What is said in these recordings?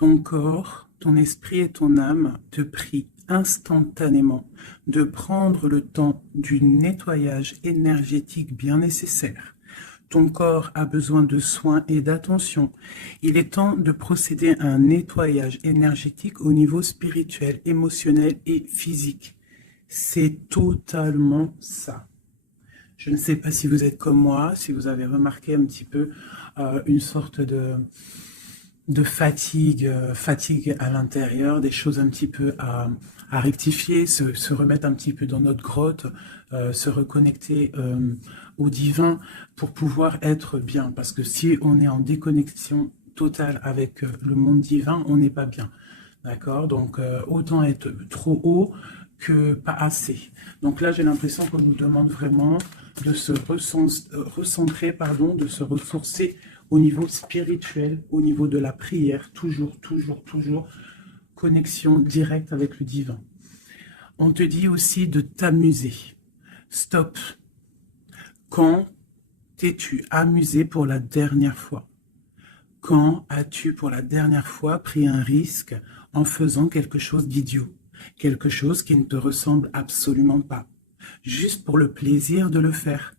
Ton corps, ton esprit et ton âme te prient instantanément de prendre le temps du nettoyage énergétique bien nécessaire. Ton corps a besoin de soins et d'attention. Il est temps de procéder à un nettoyage énergétique au niveau spirituel, émotionnel et physique. C'est totalement ça. Je ne sais pas si vous êtes comme moi, si vous avez remarqué un petit peu une sorte de fatigue à l'intérieur, des choses un petit peu à rectifier, se remettre un petit peu dans notre grotte, se reconnecter au divin pour pouvoir être bien. Parce que si on est en déconnexion totale avec le monde divin, on n'est pas bien. D'accord? Donc, autant être trop haut que pas assez. Donc là, j'ai l'impression qu'on nous demande vraiment de se recentrer, pardon, de se ressourcer au niveau spirituel, au niveau de la prière, toujours, connexion directe avec le divin. On te dit aussi de t'amuser. Stop. Quand t'es-tu amusé pour la dernière fois? Quand as-tu pour la dernière fois pris un risque en faisant quelque chose d'idiot? Quelque chose qui ne te ressemble absolument pas, juste pour le plaisir de le faire.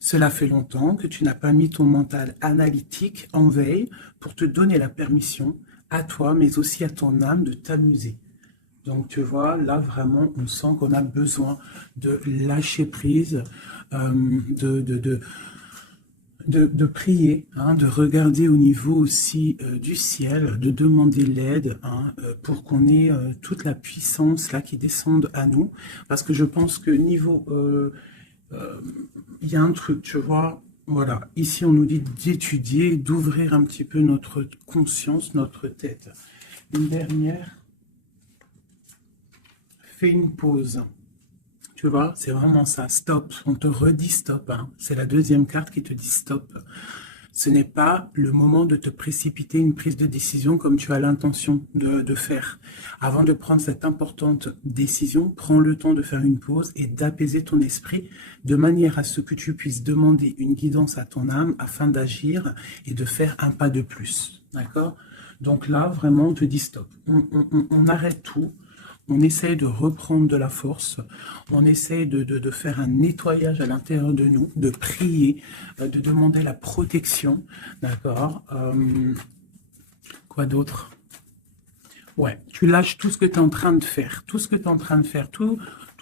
Cela fait longtemps que tu n'as pas mis ton mental analytique en veille pour te donner la permission à toi, mais aussi à ton âme de t'amuser. Donc tu vois, là vraiment, on sent qu'on a besoin de lâcher prise, de prier, hein, de regarder au niveau aussi du ciel, de demander l'aide hein, pour qu'on ait toute la puissance là qui descende à nous. Parce que je pense que niveau... il y a un truc, tu vois, voilà, ici on nous dit d'étudier, d'ouvrir un petit peu notre conscience, notre tête. Une dernière, fais une pause. Tu vois, c'est vraiment ça, stop. On te redit stop. Hein. C'est la deuxième carte qui te dit stop. Ce n'est pas le moment de te précipiter une prise de décision comme tu as l'intention de faire. Avant de prendre cette importante décision, prends le temps de faire une pause et d'apaiser ton esprit de manière à ce que tu puisses demander une guidance à ton âme afin d'agir et de faire un pas de plus. D'accord? Donc là, vraiment, on te dit stop. On arrête tout. On essaye de reprendre de la force, on essaye de faire un nettoyage à l'intérieur de nous, de prier, de demander la protection, d'accord quoi d'autre? Ouais, tu lâches tout ce que tu es en train de faire, tout ce que tu es en train de faire, tout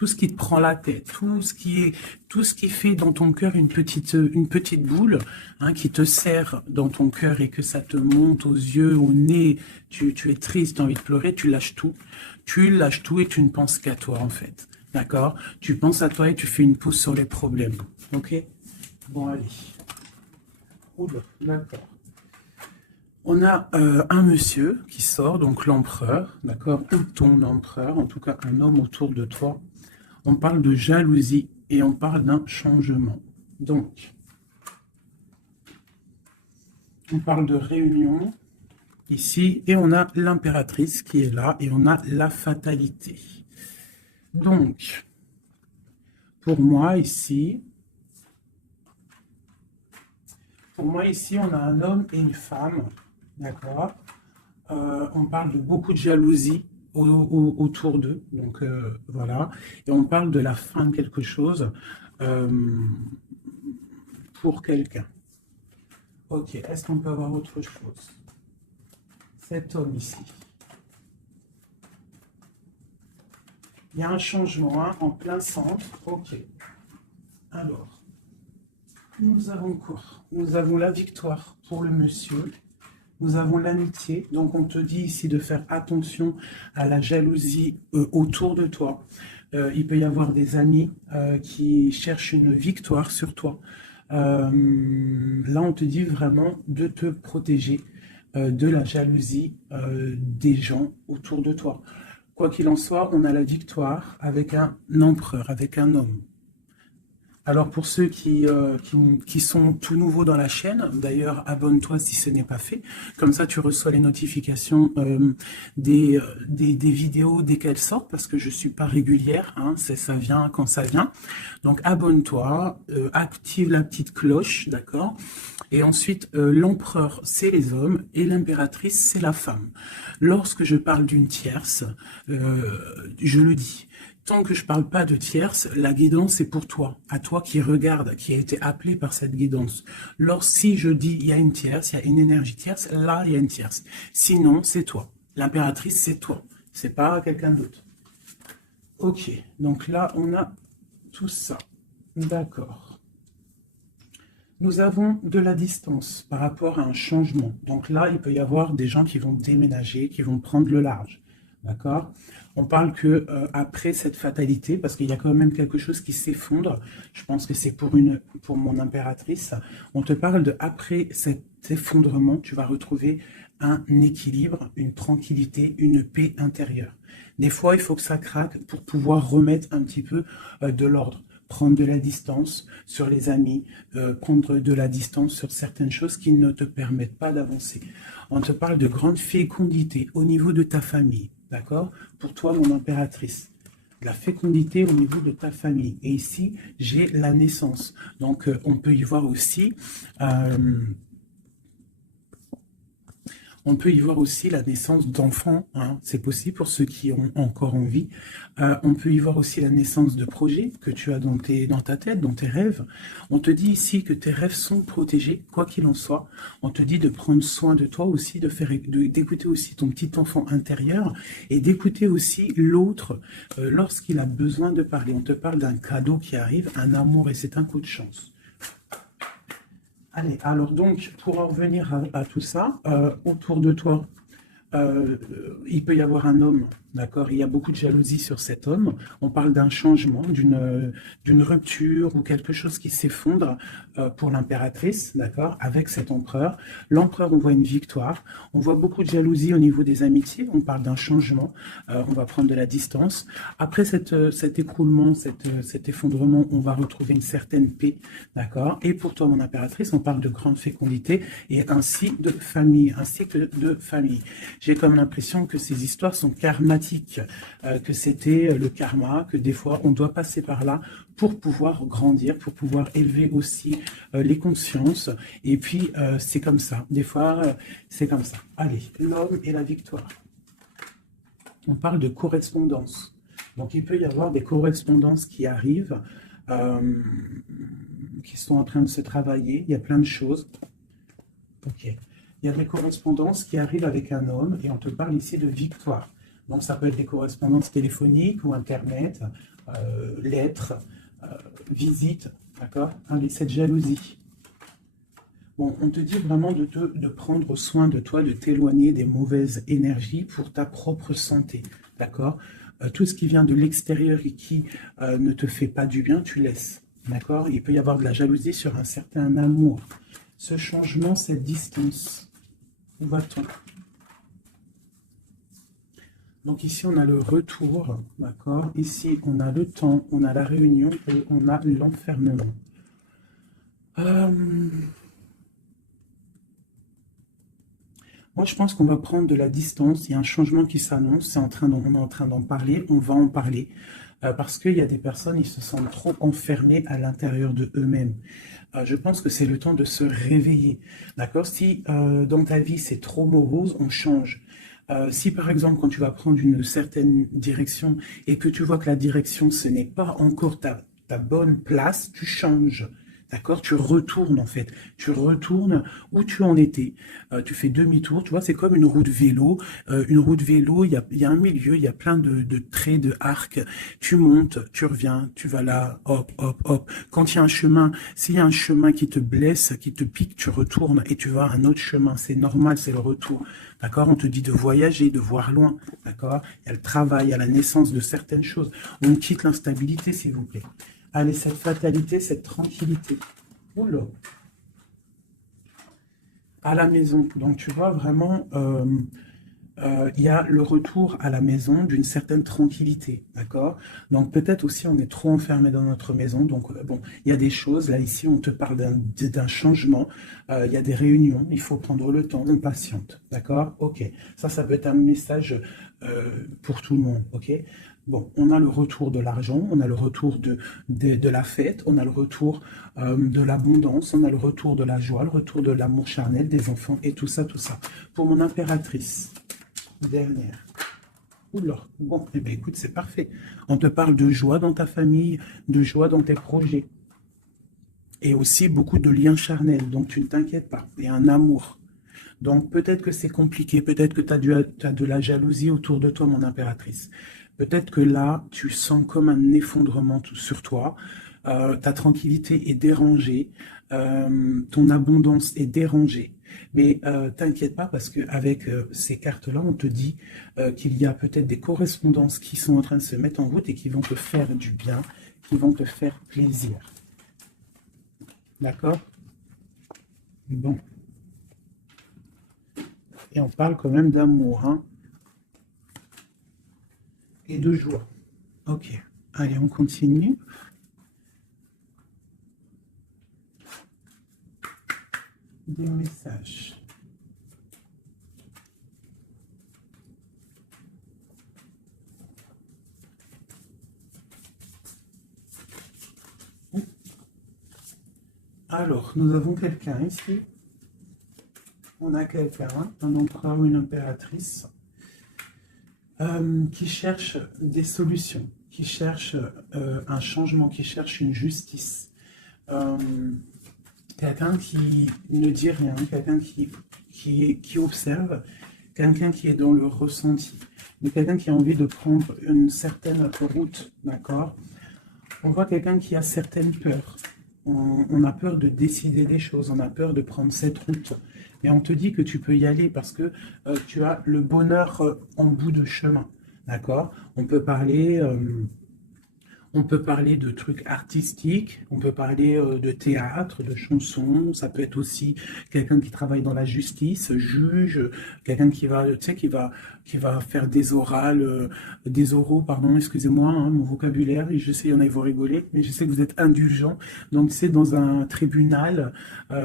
ce qui te prend la tête, tout ce qui fait dans ton cœur une petite boule hein, qui te serre dans ton cœur et que ça te monte aux yeux, au nez, tu es triste, tu as envie de pleurer, tu lâches tout et tu ne penses qu'à toi en fait, d'accord? Tu penses à toi et tu fais une pause sur les problèmes, ok? Bon allez, oula, d'accord. On a un monsieur qui sort, donc l'empereur, d'accord, ou ton empereur, en tout cas un homme autour de toi. On parle de jalousie et on parle d'un changement. Donc, on parle de réunion ici et on a l'impératrice qui est là et on a la fatalité. Donc, pour moi ici, on a un homme et une femme. D'accord. On parle de beaucoup de jalousie autour d'eux. Donc, voilà. Et on parle de la fin de quelque chose pour quelqu'un. Ok, est-ce qu'on peut avoir autre chose? Cet homme ici. Il y a un changement hein, en plein centre. Ok. Alors, nous avons quoi? Nous avons la victoire pour le monsieur. Nous avons l'amitié, donc on te dit ici de faire attention à la jalousie autour de toi. Il peut y avoir des amis qui cherchent une victoire sur toi. Là, on te dit vraiment de te protéger de la jalousie des gens autour de toi. Quoi qu'il en soit, on a la victoire avec un empereur, avec un homme. Alors pour ceux qui sont tout nouveaux dans la chaîne, d'ailleurs abonne-toi si ce n'est pas fait, comme ça tu reçois les notifications des vidéos dès qu'elles sortent, parce que je suis pas régulière, hein, ça vient quand ça vient. Donc abonne-toi, active la petite cloche, d'accord? Et ensuite, l'empereur, c'est les hommes, et l'impératrice, c'est la femme. Lorsque je parle d'une tierce, je le dis, tant que je parle pas de tierce, la guidance est pour toi, à toi qui regarde, qui a été appelé par cette guidance. Si je dis il y a une tierce, il y a une énergie tierce, là il y a une tierce. Sinon, c'est toi. L'impératrice, c'est toi. C'est pas quelqu'un d'autre. Ok, donc là on a tout ça. D'accord. Nous avons de la distance par rapport à un changement. Donc là, il peut y avoir des gens qui vont déménager, qui vont prendre le large. D'accord? On parle que après cette fatalité, parce qu'il y a quand même quelque chose qui s'effondre, je pense que c'est pour mon impératrice, on te parle de après cet effondrement, tu vas retrouver un équilibre, une tranquillité, une paix intérieure. Des fois, il faut que ça craque pour pouvoir remettre un petit peu de l'ordre. Prendre de la distance sur les amis, prendre de la distance sur certaines choses qui ne te permettent pas d'avancer. On te parle de grande fécondité au niveau de ta famille, d'accord? Pour toi, mon impératrice. La fécondité au niveau de ta famille. Et ici, j'ai la naissance. Donc, on peut y voir aussi... on peut y voir aussi la naissance d'enfants, hein. C'est possible pour ceux qui ont encore envie. On peut y voir aussi la naissance de projets que tu as dans ta tête, dans tes rêves. On te dit ici que tes rêves sont protégés, quoi qu'il en soit. On te dit de prendre soin de toi aussi, d'écouter aussi ton petit enfant intérieur et d'écouter aussi l'autre lorsqu'il a besoin de parler. On te parle d'un cadeau qui arrive, un amour et c'est un coup de chance. Allez, alors donc, pour en revenir à tout ça, autour de toi, il peut y avoir un homme, d'accord? Il y a beaucoup de jalousie sur cet homme. On parle d'un changement, d'une rupture ou quelque chose qui s'effondre pour l'impératrice, d'accord? Avec cet empereur. L'empereur, on voit une victoire. On voit beaucoup de jalousie au niveau des amitiés. On parle d'un changement. On va prendre de la distance. Après cet écroulement, cet effondrement, on va retrouver une certaine paix, d'accord? Et pour toi, mon impératrice, on parle de grande fécondité et ainsi de famille, un cycle de famille. J'ai comme l'impression que ces histoires sont karmatiques, que c'était le karma, que des fois on doit passer par là pour pouvoir grandir, pour pouvoir élever aussi les consciences. Et puis c'est comme ça, des fois c'est comme ça. Allez, l'homme et la victoire. On parle de correspondance. Donc il peut y avoir des correspondances qui arrivent, qui sont en train de se travailler. Il y a plein de choses. Ok. Il y a des correspondances qui arrivent avec un homme et on te parle ici de victoire. Donc ça peut être des correspondances téléphoniques ou internet, lettres, visites, d'accord? Cette jalousie. Bon, on te dit vraiment de prendre soin de toi, de t'éloigner des mauvaises énergies pour ta propre santé, d'accord? Tout ce qui vient de l'extérieur et qui ne te fait pas du bien, tu laisses, d'accord? Il peut y avoir de la jalousie sur un certain amour. Ce changement, cette distance. Où va-t-on? Donc ici, on a le retour, d'accord? Ici, on a le temps, on a la réunion et on a l'enfermement. Moi, je pense qu'on va prendre de la distance. Il y a un changement qui s'annonce. On est en train d'en parler. On va en parler. Parce qu'il y a des personnes, ils se sentent trop enfermés à l'intérieur de eux-mêmes. Je pense que c'est le temps de se réveiller. D'accord? Si dans ta vie, c'est trop morose, on change. Si par exemple, quand tu vas prendre une certaine direction et que tu vois que la direction, ce n'est pas encore ta bonne place, tu changes. D'accord? Tu retournes en fait. Tu retournes où tu en étais. Tu fais demi-tour. Tu vois, c'est comme une roue de vélo. Une roue de vélo, il y a un milieu, il y a plein de traits, de arcs. Tu montes, tu reviens, tu vas là, hop, hop, hop. Quand il y a un chemin, s'il y a un chemin qui te blesse, qui te pique, tu retournes et tu vas à un autre chemin. C'est normal, c'est le retour. D'accord? On te dit de voyager, de voir loin. D'accord? Il y a le travail, il y a la naissance de certaines choses. On quitte l'instabilité, s'il vous plaît. Allez, cette fatalité, cette tranquillité. Oula. À la maison. Donc, tu vois, vraiment, il y a le retour à la maison d'une certaine tranquillité, d'accord? Donc peut-être aussi on est trop enfermé dans notre maison, donc bon, il y a des choses, là ici on te parle d'un changement, il y a des réunions, il faut prendre le temps, on patiente, d'accord? Ok, ça peut être un message pour tout le monde, ok? Bon, on a le retour de l'argent, on a le retour de la fête, on a le retour de l'abondance, on a le retour de la joie, le retour de l'amour charnel des enfants et tout ça, tout ça. Pour mon impératrice, dernière. Oula, bon, eh bien, écoute, c'est parfait. On te parle de joie dans ta famille, de joie dans tes projets. Et aussi beaucoup de liens charnels, donc tu ne t'inquiètes pas. Et un amour. Donc peut-être que c'est compliqué, peut-être que tu as de la jalousie autour de toi, mon impératrice. Peut-être que là, tu sens comme un effondrement sur toi. Ta tranquillité est dérangée, ton abondance est dérangée. Mais t'inquiète pas parce qu'avec ces cartes-là, on te dit qu'il y a peut-être des correspondances qui sont en train de se mettre en route et qui vont te faire du bien, qui vont te faire plaisir. D'accord? Bon. Et on parle quand même d'amour, hein, et de joie. Ok. Allez, on continue. Des messages. Alors, nous avons quelqu'un ici. On a quelqu'un, un empereur ou une impératrice, qui cherche des solutions, qui cherche un changement, qui cherche une justice. Euh, Quelqu'un qui ne dit rien, quelqu'un qui observe, quelqu'un qui est dans le ressenti, mais quelqu'un qui a envie de prendre une certaine route, d'accord? On voit quelqu'un qui a certaines peurs. On a peur de décider des choses, on a peur de prendre cette route. Mais on te dit que tu peux y aller parce que tu as le bonheur en bout de chemin. D'accord? On peut parler de trucs artistiques, on peut parler de théâtre, de chansons, ça peut être aussi quelqu'un qui travaille dans la justice, juge, quelqu'un qui va, tu sais, qui va faire des orales, des oraux, pardon, excusez-moi, hein, mon vocabulaire, et je sais, il y en a, ils vont rigoler, mais je sais que vous êtes indulgents. Donc, c'est dans un tribunal,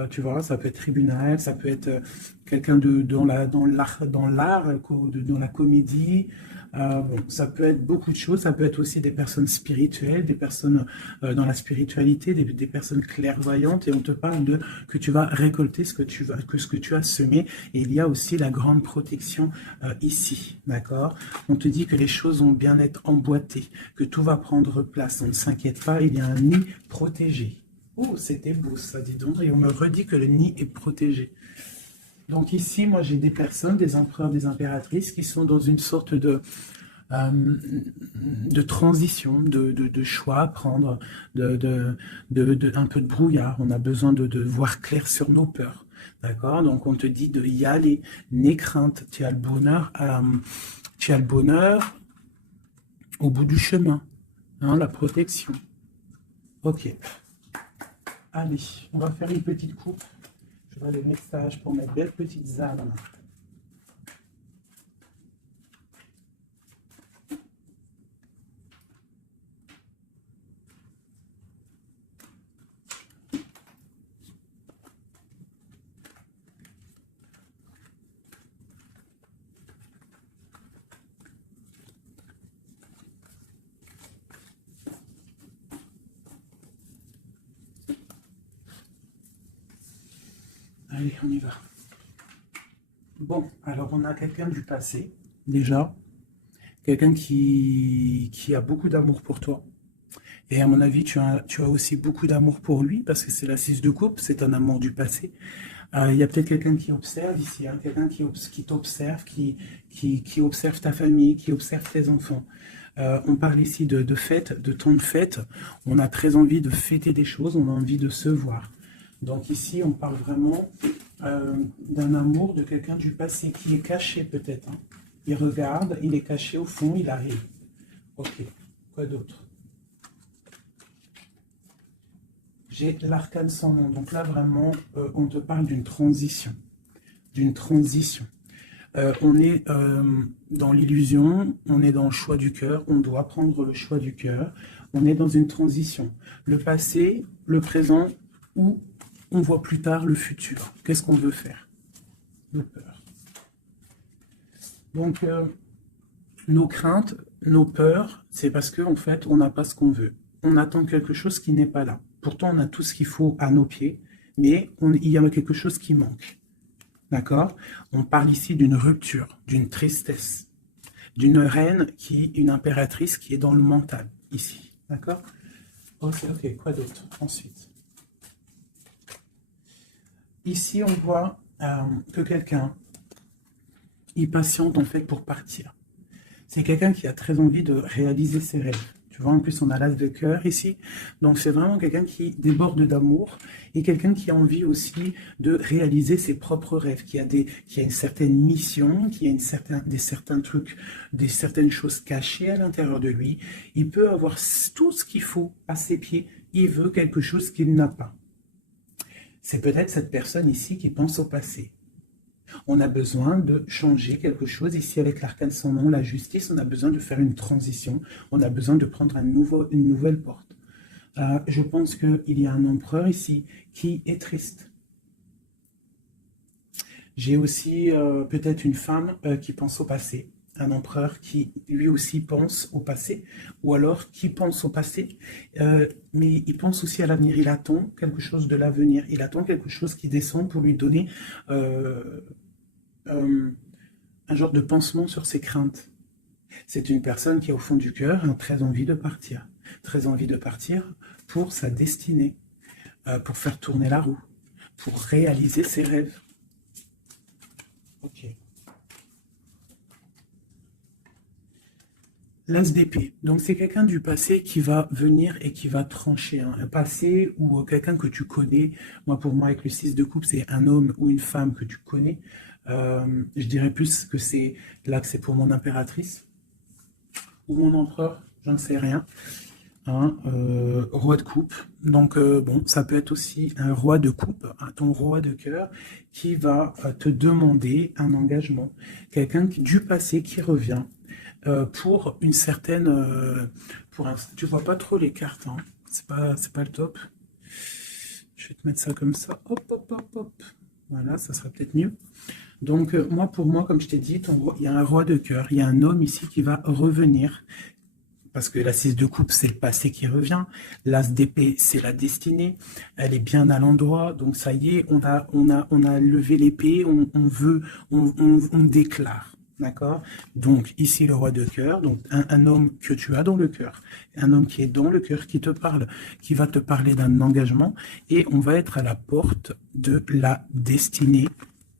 tu vois, ça peut être tribunal, ça peut être quelqu'un dans l'art, dans la comédie, bon, ça peut être beaucoup de choses, ça peut être aussi des personnes spirituelles, des personnes dans la spiritualité, des personnes clairvoyantes, et on te parle de que tu vas récolter ce que tu as semé, et il y a aussi la grande protection ici, d'accord? On te dit que les choses vont bien être emboîtées, que tout va prendre place, on ne s'inquiète pas, il y a un nid protégé. Oh, c'était beau ça, dis donc, et on me redit que le nid est protégé. Donc ici, moi j'ai des personnes, des empereurs, des impératrices qui sont dans une sorte euh, de transition, de choix à prendre, un peu de brouillard. On a besoin de voir clair sur nos peurs. D'accord? Donc on te dit de y aller. N'aie crainte, tu as le bonheur, tu as le bonheur au bout du chemin. Hein, la protection. Ok. Allez, on va faire une petite coupe. Je vois les messages pour mes belles petites âmes. Allez, on y va. Bon, alors on a quelqu'un du passé, déjà. Quelqu'un qui a beaucoup d'amour pour toi. Et à mon avis, tu as aussi beaucoup d'amour pour lui, parce que c'est la 6 de coupe, c'est un amour du passé. Il y a peut-être quelqu'un qui observe ici, hein, quelqu'un qui t'observe, qui observe ta famille, qui observe tes enfants. On parle ici de fête, de temps de fête. On a très envie de fêter des choses, on a envie de se voir. Donc ici, on parle vraiment d'un amour de quelqu'un du passé qui est caché peut-être. Hein. Il regarde, il est caché au fond, il arrive. Ok, quoi d'autre? J'ai l'arcane sans nom. Donc là, vraiment, on te parle d'une transition. D'une transition. On est dans l'illusion, on est dans le choix du cœur, on doit prendre le choix du cœur, on est dans une transition. Le passé, le présent, ou on voit plus tard le futur. Qu'est-ce qu'on veut faire? Nos peurs. Donc, nos craintes, nos peurs, c'est parce qu'en fait, on n'a pas ce qu'on veut. On attend quelque chose qui n'est pas là. Pourtant, on a tout ce qu'il faut à nos pieds, mais il y a quelque chose qui manque. D'accord? On parle ici d'une rupture, d'une tristesse, d'une reine une impératrice qui est dans le mental, ici. D'accord? Ok, quoi d'autre? Ensuite. Ici, on voit que quelqu'un, il patiente en fait pour partir. C'est quelqu'un qui a très envie de réaliser ses rêves. Tu vois, en plus, on a l'as de cœur ici. Donc, c'est vraiment quelqu'un qui déborde d'amour et quelqu'un qui a envie aussi de réaliser ses propres rêves, qui a une certaine mission, qui a certains trucs, certaines choses cachées à l'intérieur de lui. Il peut avoir tout ce qu'il faut à ses pieds. Il veut quelque chose qu'il n'a pas. C'est peut-être cette personne ici qui pense au passé. On a besoin de changer quelque chose. Ici, avec l'arcane sans nom, la justice, on a besoin de faire une transition. On a besoin de prendre une nouvelle porte. Je pense qu'il y a un empereur ici qui est triste. J'ai aussi peut-être une femme qui pense au passé. Un empereur qui lui aussi pense au passé, ou alors qui pense au passé, mais il pense aussi à l'avenir. Il attend quelque chose de l'avenir. Il attend quelque chose qui descend pour lui donner un genre de pansement sur ses craintes. C'est une personne qui a au fond du cœur très envie de partir. Très envie de partir pour sa destinée, pour faire tourner la roue, pour réaliser ses rêves. Ok. L'as d'épée. Donc c'est quelqu'un du passé qui va venir et qui va trancher. Un passé ou quelqu'un que tu connais. Moi, pour moi, avec le 6 de coupe, c'est un homme ou une femme que tu connais. Je dirais plus que c'est là que c'est pour mon impératrice ou mon empereur, j'en sais rien. Roi de coupe. Donc bon, ça peut être aussi un roi de coupe, ton roi de cœur, qui va te demander un engagement. Quelqu'un du passé qui revient pour une certaine... tu vois pas trop les cartes, hein. C'est pas le top. Je vais te mettre ça comme ça. Hop, hop, hop, hop. Voilà, ça sera peut-être mieux. Donc, pour moi, comme je t'ai dit, il y a un roi de cœur, il y a un homme ici qui va revenir, parce que la 6 de coupe, c'est le passé qui revient, l'as d'épée, c'est la destinée, elle est bien à l'endroit, donc ça y est, on a levé l'épée, on déclare, d'accord? Donc, ici, le roi de cœur, donc un homme que tu as dans le cœur, un homme qui est dans le cœur, qui te parle, qui va te parler d'un engagement, et on va être à la porte de la destinée,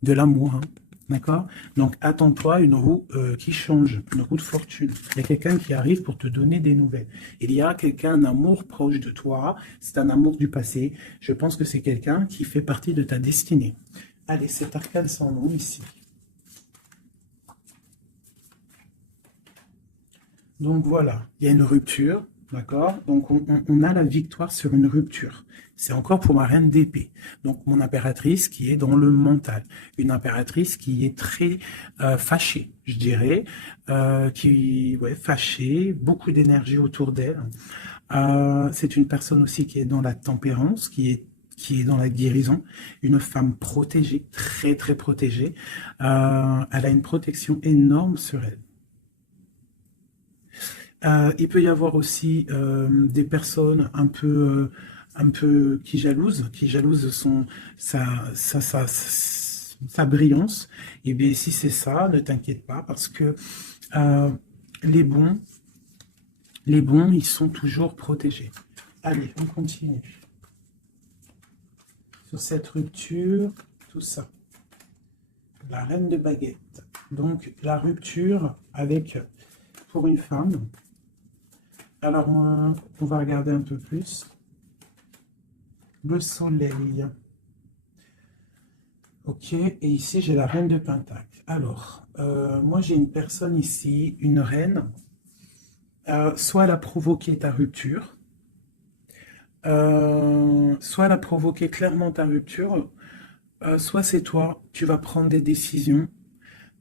de l'amour, hein. D'accord? Donc, attends-toi à une roue qui change, une roue de fortune. Il y a quelqu'un qui arrive pour te donner des nouvelles. Il y a quelqu'un, un amour proche de toi. C'est un amour du passé. Je pense que c'est quelqu'un qui fait partie de ta destinée. Allez, cet arcane sans nom ici. Donc, voilà. Il y a une rupture. D'accord? Donc, on a la victoire sur une rupture. C'est encore pour ma reine d'épée. Donc, mon impératrice qui est dans le mental. Une impératrice qui est très fâchée, je dirais. Fâchée, beaucoup d'énergie autour d'elle. C'est une personne aussi qui est dans la tempérance, qui est dans la guérison. Une femme protégée, très, très protégée. Elle a une protection énorme sur elle. Il peut y avoir aussi des personnes un peu qui jalousent sa brillance. Et bien si c'est ça, ne t'inquiète pas parce que euh, les bons, ils sont toujours protégés. Allez, on continue. Sur cette rupture, tout ça. La reine de baguette. Donc la rupture avec, pour une femme. Alors, on va regarder un peu plus. Le soleil. Ok, et ici, j'ai la reine de Pentacle. Alors, moi, j'ai une personne ici, une reine. Soit elle a provoqué ta rupture, soit elle a provoqué clairement ta rupture, soit c'est toi, tu vas prendre des décisions,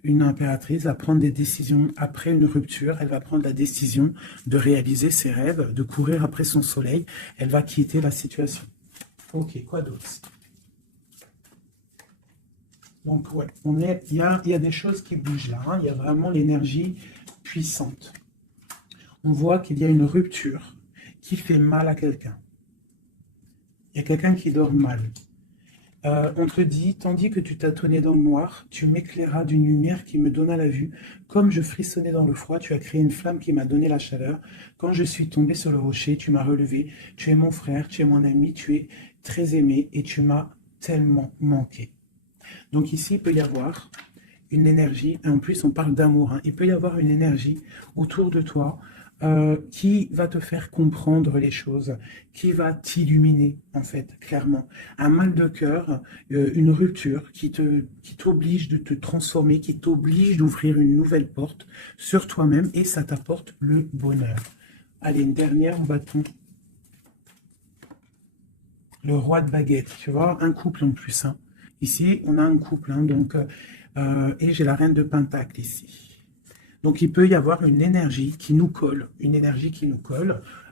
une impératrice va prendre des décisions après une rupture. Elle va prendre la décision de réaliser ses rêves, de courir après son soleil. Elle va quitter la situation. Ok, quoi d'autre? Donc, ouais, il y a des choses qui bougent là. Hein. Il y a vraiment l'énergie puissante. On voit qu'il y a une rupture qui fait mal à quelqu'un. Il y a quelqu'un qui dort mal. On te dit, tandis que tu tâtonnais dans le noir, tu m'éclairas d'une lumière qui me donna la vue. Comme je frissonnais dans le froid, tu as créé une flamme qui m'a donné la chaleur. Quand je suis tombé sur le rocher, tu m'as relevé. Tu es mon frère, tu es mon ami, tu es très aimé et tu m'as tellement manqué. Donc ici, il peut y avoir une énergie, et en plus on parle d'amour, hein. Il peut y avoir une énergie autour de toi qui va te faire comprendre les choses, qui va t'illuminer, en fait, clairement. Un mal de cœur, une rupture qui t'oblige de te transformer, qui t'oblige d'ouvrir une nouvelle porte sur toi-même, et ça t'apporte le bonheur. Allez, une dernière bâton. Le roi de baguette, tu vois, un couple en plus. Hein. Ici, on a un couple, hein, donc, et j'ai la reine de pentacle ici. Donc, il peut y avoir une énergie qui nous colle,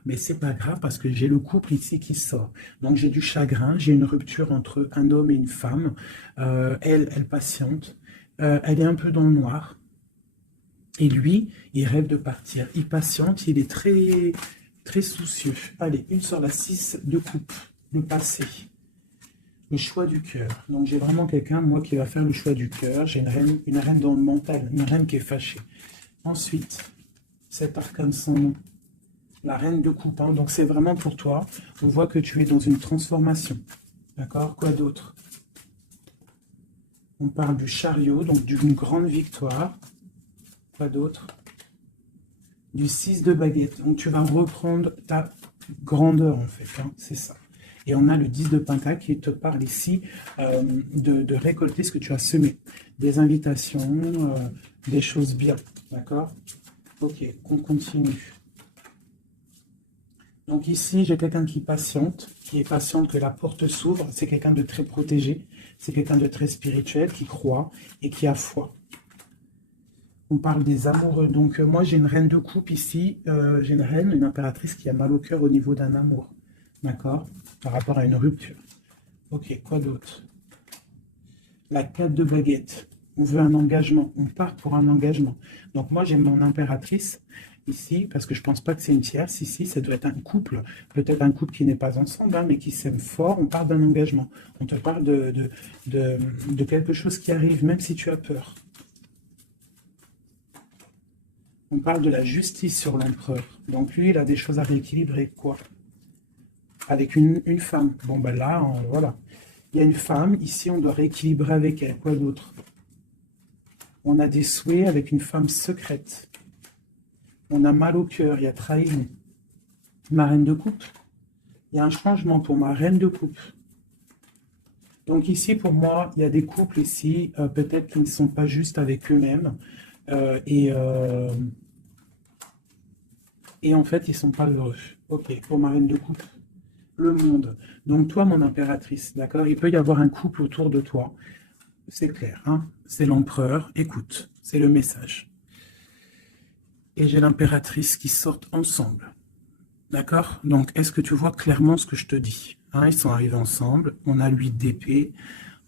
mais c'est pas grave parce que j'ai le couple ici qui sort. Donc, j'ai du chagrin, j'ai une rupture entre un homme et une femme. Elle patiente, elle est un peu dans le noir. Et lui, il rêve de partir. Il patiente, il est très, très soucieux. Allez, une sur la 6 de coupe, le passé. Le choix du cœur. Donc, j'ai vraiment quelqu'un, moi, qui va faire le choix du cœur. J'ai une reine dans le mental, une reine qui est fâchée. Ensuite, cet arcane sans nom, la reine de coupe. Hein. Donc, c'est vraiment pour toi. On voit que tu es dans une transformation. D'accord? Quoi d'autre? On parle du chariot, donc d'une grande victoire. Quoi d'autre? Du 6 de baguette. Donc, tu vas reprendre ta grandeur, en fait. Hein. C'est ça. Et on a le 10 de pentacle qui te parle ici de récolter ce que tu as semé. Des invitations, des choses bien. D'accord? Ok, on continue. Donc ici, j'ai quelqu'un qui est patiente que la porte s'ouvre. C'est quelqu'un de très protégé. C'est quelqu'un de très spirituel qui croit et qui a foi. On parle des amoureux. Donc moi, j'ai une reine de coupe ici. J'ai une reine, une impératrice qui a mal au cœur au niveau d'un amour. D'accord? Par rapport à une rupture. Ok, quoi d'autre? La 4 de baguette. On veut un engagement. On part pour un engagement. Donc moi, j'ai mon impératrice ici, parce que je ne pense pas que c'est une tierce. Ici, ça doit être un couple. Peut-être un couple qui n'est pas ensemble, hein, mais qui s'aime fort. On parle d'un engagement. On te parle de quelque chose qui arrive, même si tu as peur. On parle de la justice sur l'empereur. Donc lui, il a des choses à rééquilibrer. Quoi? Avec une femme. Bon, ben là, voilà. Il y a une femme. Ici, on doit rééquilibrer avec elle. Quoi d'autre? On a des souhaits avec une femme secrète. On a mal au cœur. Il y a trahison. Ma reine de coupe. Il y a un changement pour ma reine de coupe. Donc ici, pour moi, il y a des couples ici, peut-être qui ne sont pas justes avec eux-mêmes. Et en fait, ils ne sont pas heureux. Ok, pour ma reine de coupe. Le monde. Donc toi, mon impératrice, d'accord? Il peut y avoir un couple autour de toi. C'est clair, hein? C'est l'empereur. Écoute, c'est le message. Et j'ai l'impératrice qui sortent ensemble. D'accord? Donc, est-ce que tu vois clairement ce que je te dis? Hein, ils sont arrivés ensemble. On a 8 d'épée.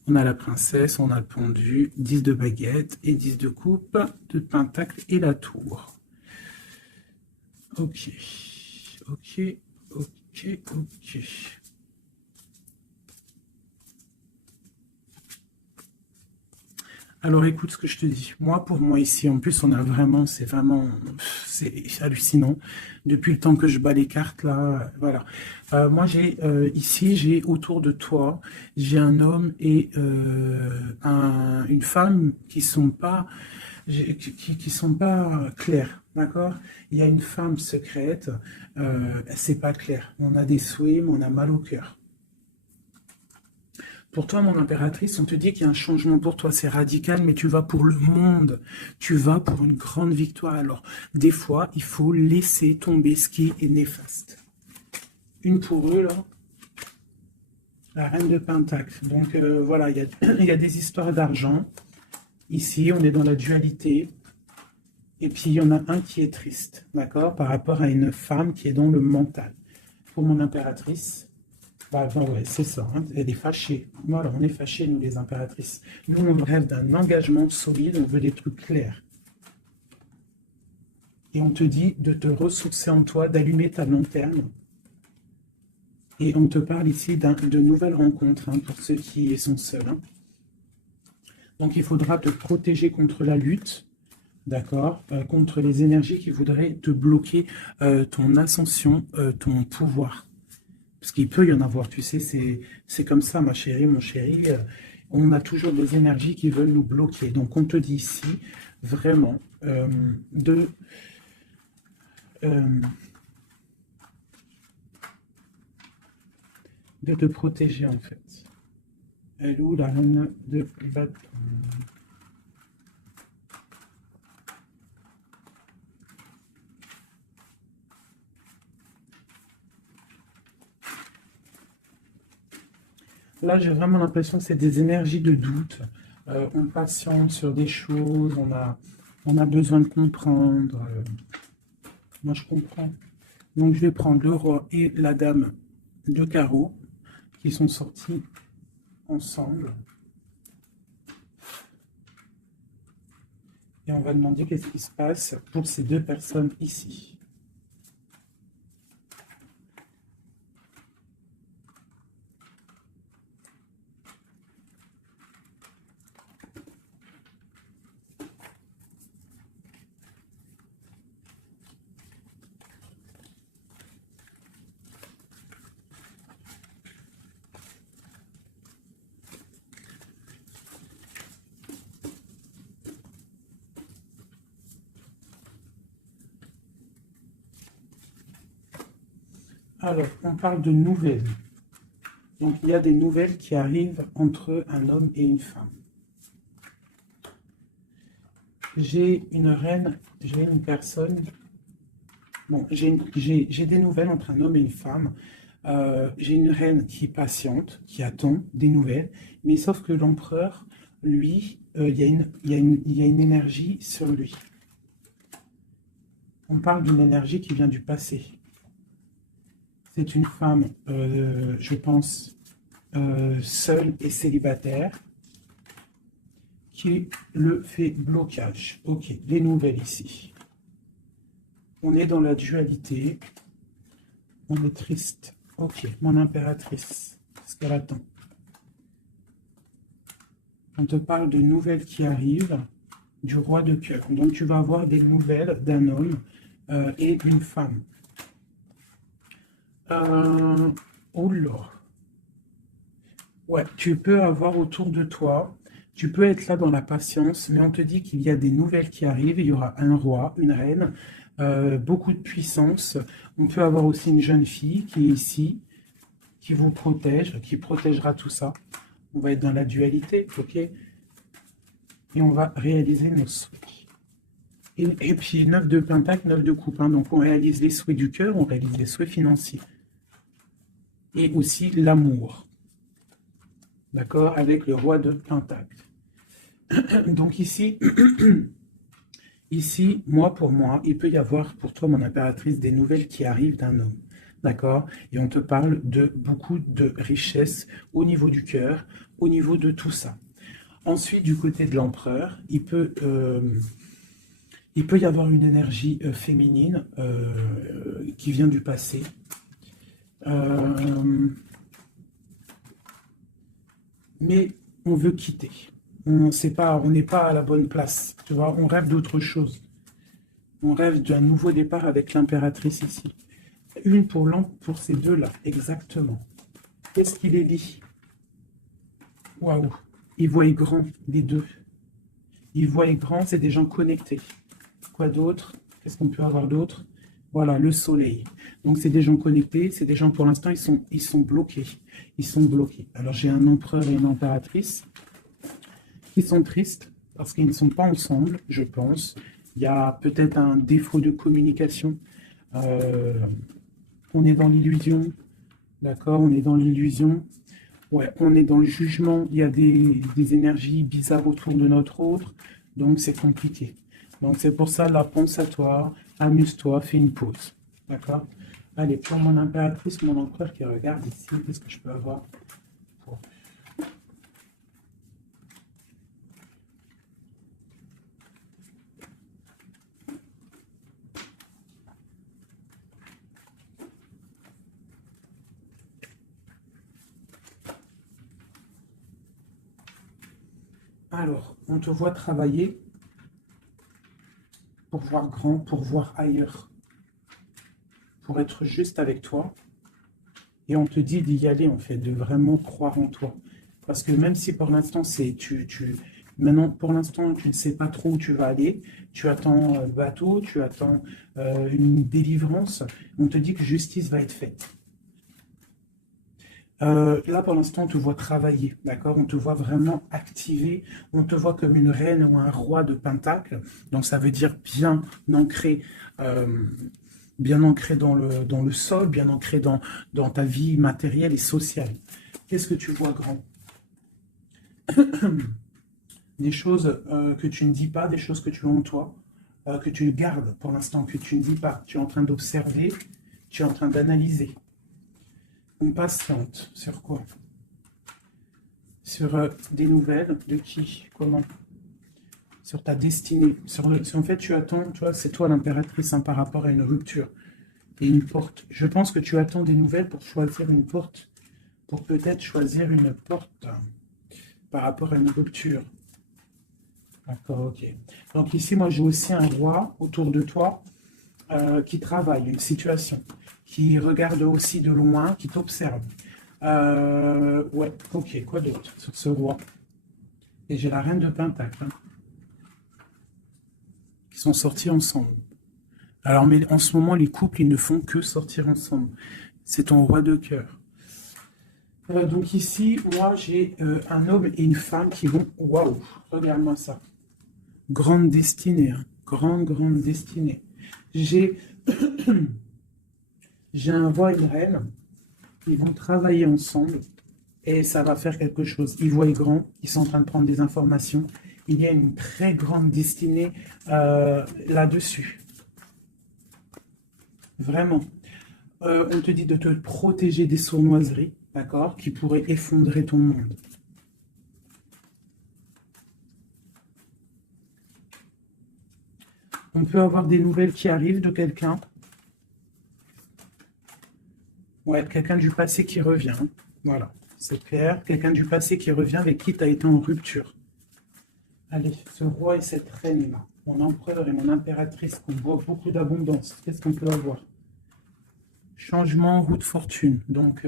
On a la princesse. On a le pendu. 10 de baguette. Et 10 de coupe. De pentacle et la tour. Ok. Ok. Ok. Ok. Alors écoute ce que je te dis. Moi, pour moi ici, en plus, on a vraiment, c'est hallucinant. Depuis le temps que je bats les cartes là, voilà. Moi, ici, j'ai autour de toi, j'ai un homme et une femme qui sont pas, qui sont pas clairs, d'accord? Il y a une femme secrète, c'est pas clair. On a des souhaits, mais on a mal au cœur. Pour toi, mon impératrice, on te dit qu'il y a un changement pour toi, c'est radical, mais tu vas pour le monde. Tu vas pour une grande victoire. Alors, des fois, il faut laisser tomber ce qui est néfaste. Une pour eux, là. La reine de Pentacle. Donc, voilà, il y a des histoires d'argent. Ici, on est dans la dualité. Et puis, il y en a un qui est triste, d'accord, par rapport à une femme qui est dans le mental. Pour mon impératrice, bah ouais, c'est ça, hein, elle est fâchée. Voilà, on est fâchés, nous, les impératrices. Nous, on rêve d'un engagement solide, on veut des trucs clairs. Et on te dit de te ressourcer en toi, d'allumer ta lanterne. Et on te parle ici de nouvelles rencontres, hein, pour ceux qui sont seuls. Hein. Donc, il faudra te protéger contre la lutte, d'accord, contre les énergies qui voudraient te bloquer ton ascension, ton pouvoir. Parce qu'il peut y en avoir, tu sais, c'est comme ça, ma chérie, mon chéri. On a toujours des énergies qui veulent nous bloquer. Donc, on te dit ici, vraiment, de te protéger, en fait. Elle est où la reine de bâton? Là, j'ai vraiment l'impression que c'est des énergies de doute. On patiente sur des choses, on a besoin de comprendre. Moi, je comprends. Donc, je vais prendre le roi et la dame de carreau qui sont sortis ensemble. Et on va demander qu'est-ce qui se passe pour ces deux personnes ici. Alors, on parle de nouvelles. Donc, il y a des nouvelles qui arrivent entre un homme et une femme. J'ai une reine, j'ai une personne. Bon, j'ai des nouvelles entre un homme et une femme. J'ai une reine qui patiente, qui attend des nouvelles. Mais sauf que l'empereur, lui, il y a une énergie sur lui. On parle d'une énergie qui vient du passé. C'est une femme, je pense, seule et célibataire, qui le fait blocage. Ok, les nouvelles ici. On est dans la dualité. On est triste. Ok, mon impératrice, ce qu'elle attend. On te parle de nouvelles qui arrivent, du roi de cœur. Donc tu vas avoir des nouvelles d'un homme et d'une femme. Oh là. Ouais, tu peux avoir autour de toi, tu peux être là dans la patience, mais on te dit qu'il y a des nouvelles qui arrivent, il y aura un roi, une reine, beaucoup de puissance. On peut avoir aussi une jeune fille qui est ici, qui vous protège, qui protégera tout ça. On va être dans la dualité, ok? Et on va réaliser nos souhaits. Et puis 9 de pentacle, 9 de coupe, hein, donc on réalise les souhaits du cœur, on réalise les souhaits financiers. Et aussi l'amour. D'accord, avec le roi de pentacle. Donc ici, ici, moi pour moi, il peut y avoir pour toi, mon impératrice, des nouvelles qui arrivent d'un homme. D'accord? Et on te parle de beaucoup de richesse au niveau du cœur, au niveau de tout ça. Ensuite, du côté de l'empereur, il peut y avoir une énergie féminine qui vient du passé. Mais on veut quitter. On n'est pas à la bonne place. Tu vois, on rêve d'autre chose. On rêve d'un nouveau départ avec l'impératrice ici. Une pour ces deux-là, exactement. Qu'est-ce qui les lie? Waouh! Ils voient grand, les deux. Ils voient grand, c'est des gens connectés. Quoi d'autre? Qu'est-ce qu'on peut avoir d'autre? Voilà, le soleil. Donc, c'est des gens connectés, c'est des gens, pour l'instant, ils sont bloqués. Ils sont bloqués. Alors, j'ai un empereur et une impératrice qui sont tristes parce qu'ils ne sont pas ensemble, je pense. Il y a peut-être un défaut de communication. On est dans l'illusion. D'accord, on est dans l'illusion. Ouais, on est dans le jugement, il y a des énergies bizarres autour de notre autre, donc c'est compliqué. Donc c'est pour ça, là, pense à toi, amuse-toi, fais une pause. D'accord? Allez, pour mon impératrice, mon empereur qui regarde ici, qu'est-ce que je peux avoir pour... Alors, on te voit travailler pour voir grand, pour voir ailleurs, pour être juste avec toi. Et on te dit d'y aller, en fait, de vraiment croire en toi. Parce que même si pour l'instant, maintenant, pour l'instant, tu ne sais pas trop où tu vas aller, tu attends bateau, tu attends une délivrance, on te dit que justice va être faite. Là, pour l'instant, on te voit travailler, d'accord? On te voit vraiment activer, on te voit comme une reine ou un roi de Pentacle. Donc, ça veut dire bien ancré dans le sol, bien ancré dans ta vie matérielle et sociale. Qu'est-ce que tu vois grand? Des choses que tu ne dis pas, des choses que tu as en toi, que tu gardes pour l'instant, que tu ne dis pas. Tu es en train d'observer, tu es en train d'analyser. On patiente sur quoi? Sur des nouvelles de qui? Comment? Sur ta destinée. En fait, tu attends, tu vois, c'est toi l'impératrice par rapport à une rupture et une porte. Je pense que tu attends des nouvelles pour choisir une porte, pour peut-être choisir une porte par rapport à une rupture. D'accord, ok. Donc ici, moi, j'ai aussi un roi autour de toi qui travaille une situation, qui regarde aussi de loin, qui t'observe. Ouais, ok, quoi d'autre sur ce roi? Et j'ai la reine de Pentacle, hein, qui sont sortis ensemble. Alors, mais en ce moment, les couples, ils ne font que sortir ensemble. C'est ton roi de cœur. Donc ici, moi, j'ai un homme et une femme qui vont... Waouh, regarde-moi ça. Grande destinée, hein. Grande destinée. J'ai un roi et une reine. Ils vont travailler ensemble et ça va faire quelque chose. Ils voient grand, ils sont en train de prendre des informations. Il y a une très grande destinée là-dessus. Vraiment. On te dit de te protéger des sournoiseries, d'accord, qui pourraient effondrer ton monde. On peut avoir des nouvelles qui arrivent de quelqu'un. Ouais, quelqu'un du passé qui revient. Voilà, c'est clair. Quelqu'un du passé qui revient avec qui tu as été en rupture. Allez, ce roi et cette reine-là, mon empereur et mon impératrice, qu'on voit beaucoup d'abondance. Qu'est-ce qu'on peut avoir? Changement, roue de fortune. Donc,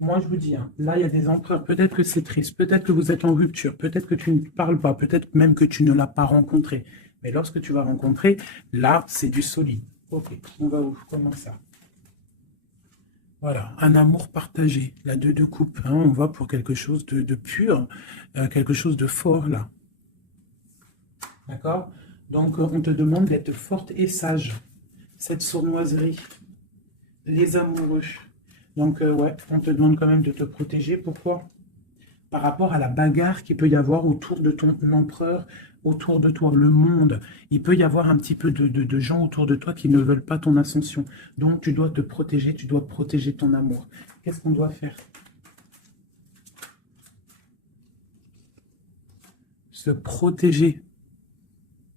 moi, je vous dis, hein, là, il y a des empereurs. Peut-être que c'est triste. Peut-être que vous êtes en rupture. Peut-être que tu ne parles pas. Peut-être même que tu ne l'as pas rencontré. Mais lorsque tu vas rencontrer, là, c'est du solide. Ok, on va où? Comment ça? Voilà, un amour partagé, la deux de coupe, hein, on va pour quelque chose de pur, quelque chose de fort là. D'accord? Donc on te demande d'être forte et sage. Cette sournoiserie, les amoureux. Donc ouais, on te demande quand même de te protéger. Pourquoi? Par rapport à la bagarre qu'il peut y avoir autour de ton empereur, autour de toi, le monde. Il peut y avoir un petit peu de gens autour de toi qui ne veulent pas ton ascension. Donc tu dois te protéger, tu dois protéger ton amour. Qu'est-ce qu'on doit faire? Se protéger.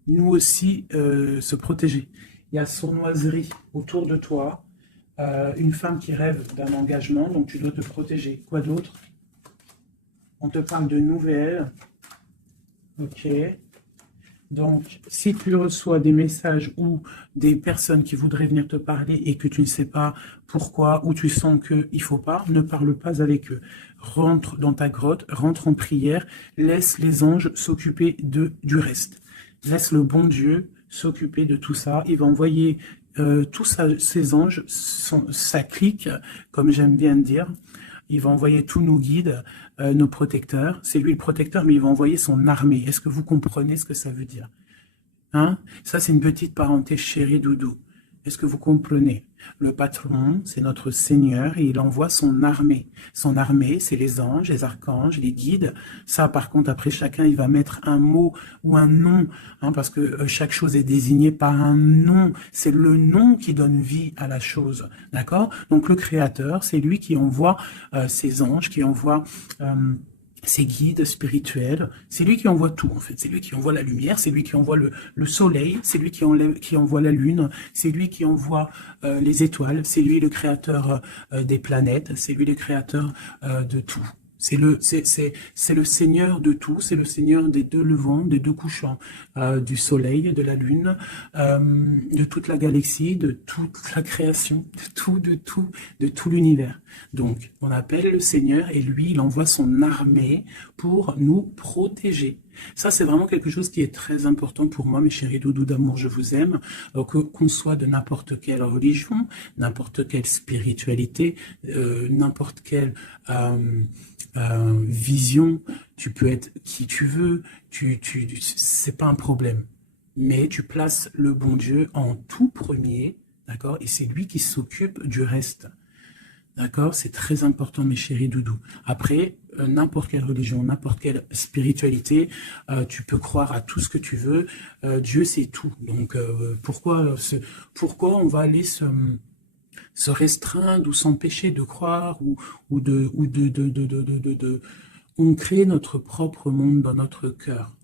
Nous aussi, se protéger. Il y a sournoiserie autour de toi. Une femme qui rêve d'un engagement, donc tu dois te protéger. Quoi d'autre? On te parle de nouvelles. Ok. Donc, si tu reçois des messages ou des personnes qui voudraient venir te parler et que tu ne sais pas pourquoi, ou tu sens qu'il ne faut pas, ne parle pas avec eux. Rentre dans ta grotte, rentre en prière, laisse les anges s'occuper du reste. Laisse le bon Dieu s'occuper de tout ça. Il va envoyer tous ces anges, sa clique, comme j'aime bien dire. Il va envoyer tous nos guides, nos protecteurs. C'est lui le protecteur, mais il va envoyer son armée. Est-ce que vous comprenez ce que ça veut dire? Hein? Ça, c'est une petite parenthèse, chérie doudou. Est-ce que vous comprenez? Le patron, c'est notre Seigneur et il envoie son armée. Son armée, c'est les anges, les archanges, les guides. Ça, par contre, après, chacun, il va mettre un mot ou un nom, hein, parce que chaque chose est désignée par un nom. C'est le nom qui donne vie à la chose, d'accord? Donc, le Créateur, c'est lui qui envoie ses anges, qui envoie... ses guides spirituels, c'est lui qui envoie tout en fait, c'est lui qui envoie la lumière, c'est lui qui envoie le soleil, c'est lui qui envoie la lune, c'est lui qui envoie les étoiles, c'est lui le créateur des planètes, c'est lui le créateur de tout. C'est le Seigneur de tout, c'est le Seigneur des deux levants, des deux couchants, du soleil, de la lune, de toute la galaxie, de toute la création, de tout l'univers. Donc, on appelle le Seigneur et lui, il envoie son armée pour nous protéger. Ça, c'est vraiment quelque chose qui est très important pour moi, mes chéris doudous d'amour, je vous aime, qu'on soit de n'importe quelle religion, n'importe quelle spiritualité, n'importe quelle vision, tu peux être qui tu veux, c'est pas un problème. Mais tu places le bon Dieu en tout premier, d'accord, et c'est lui qui s'occupe du reste. D'accord? C'est très important, mes chéris doudous. Après, n'importe quelle religion, n'importe quelle spiritualité, tu peux croire à tout ce que tu veux. Dieu, c'est tout. Donc, pourquoi on va aller se restreindre ou s'empêcher de croire on crée notre propre monde dans notre cœur.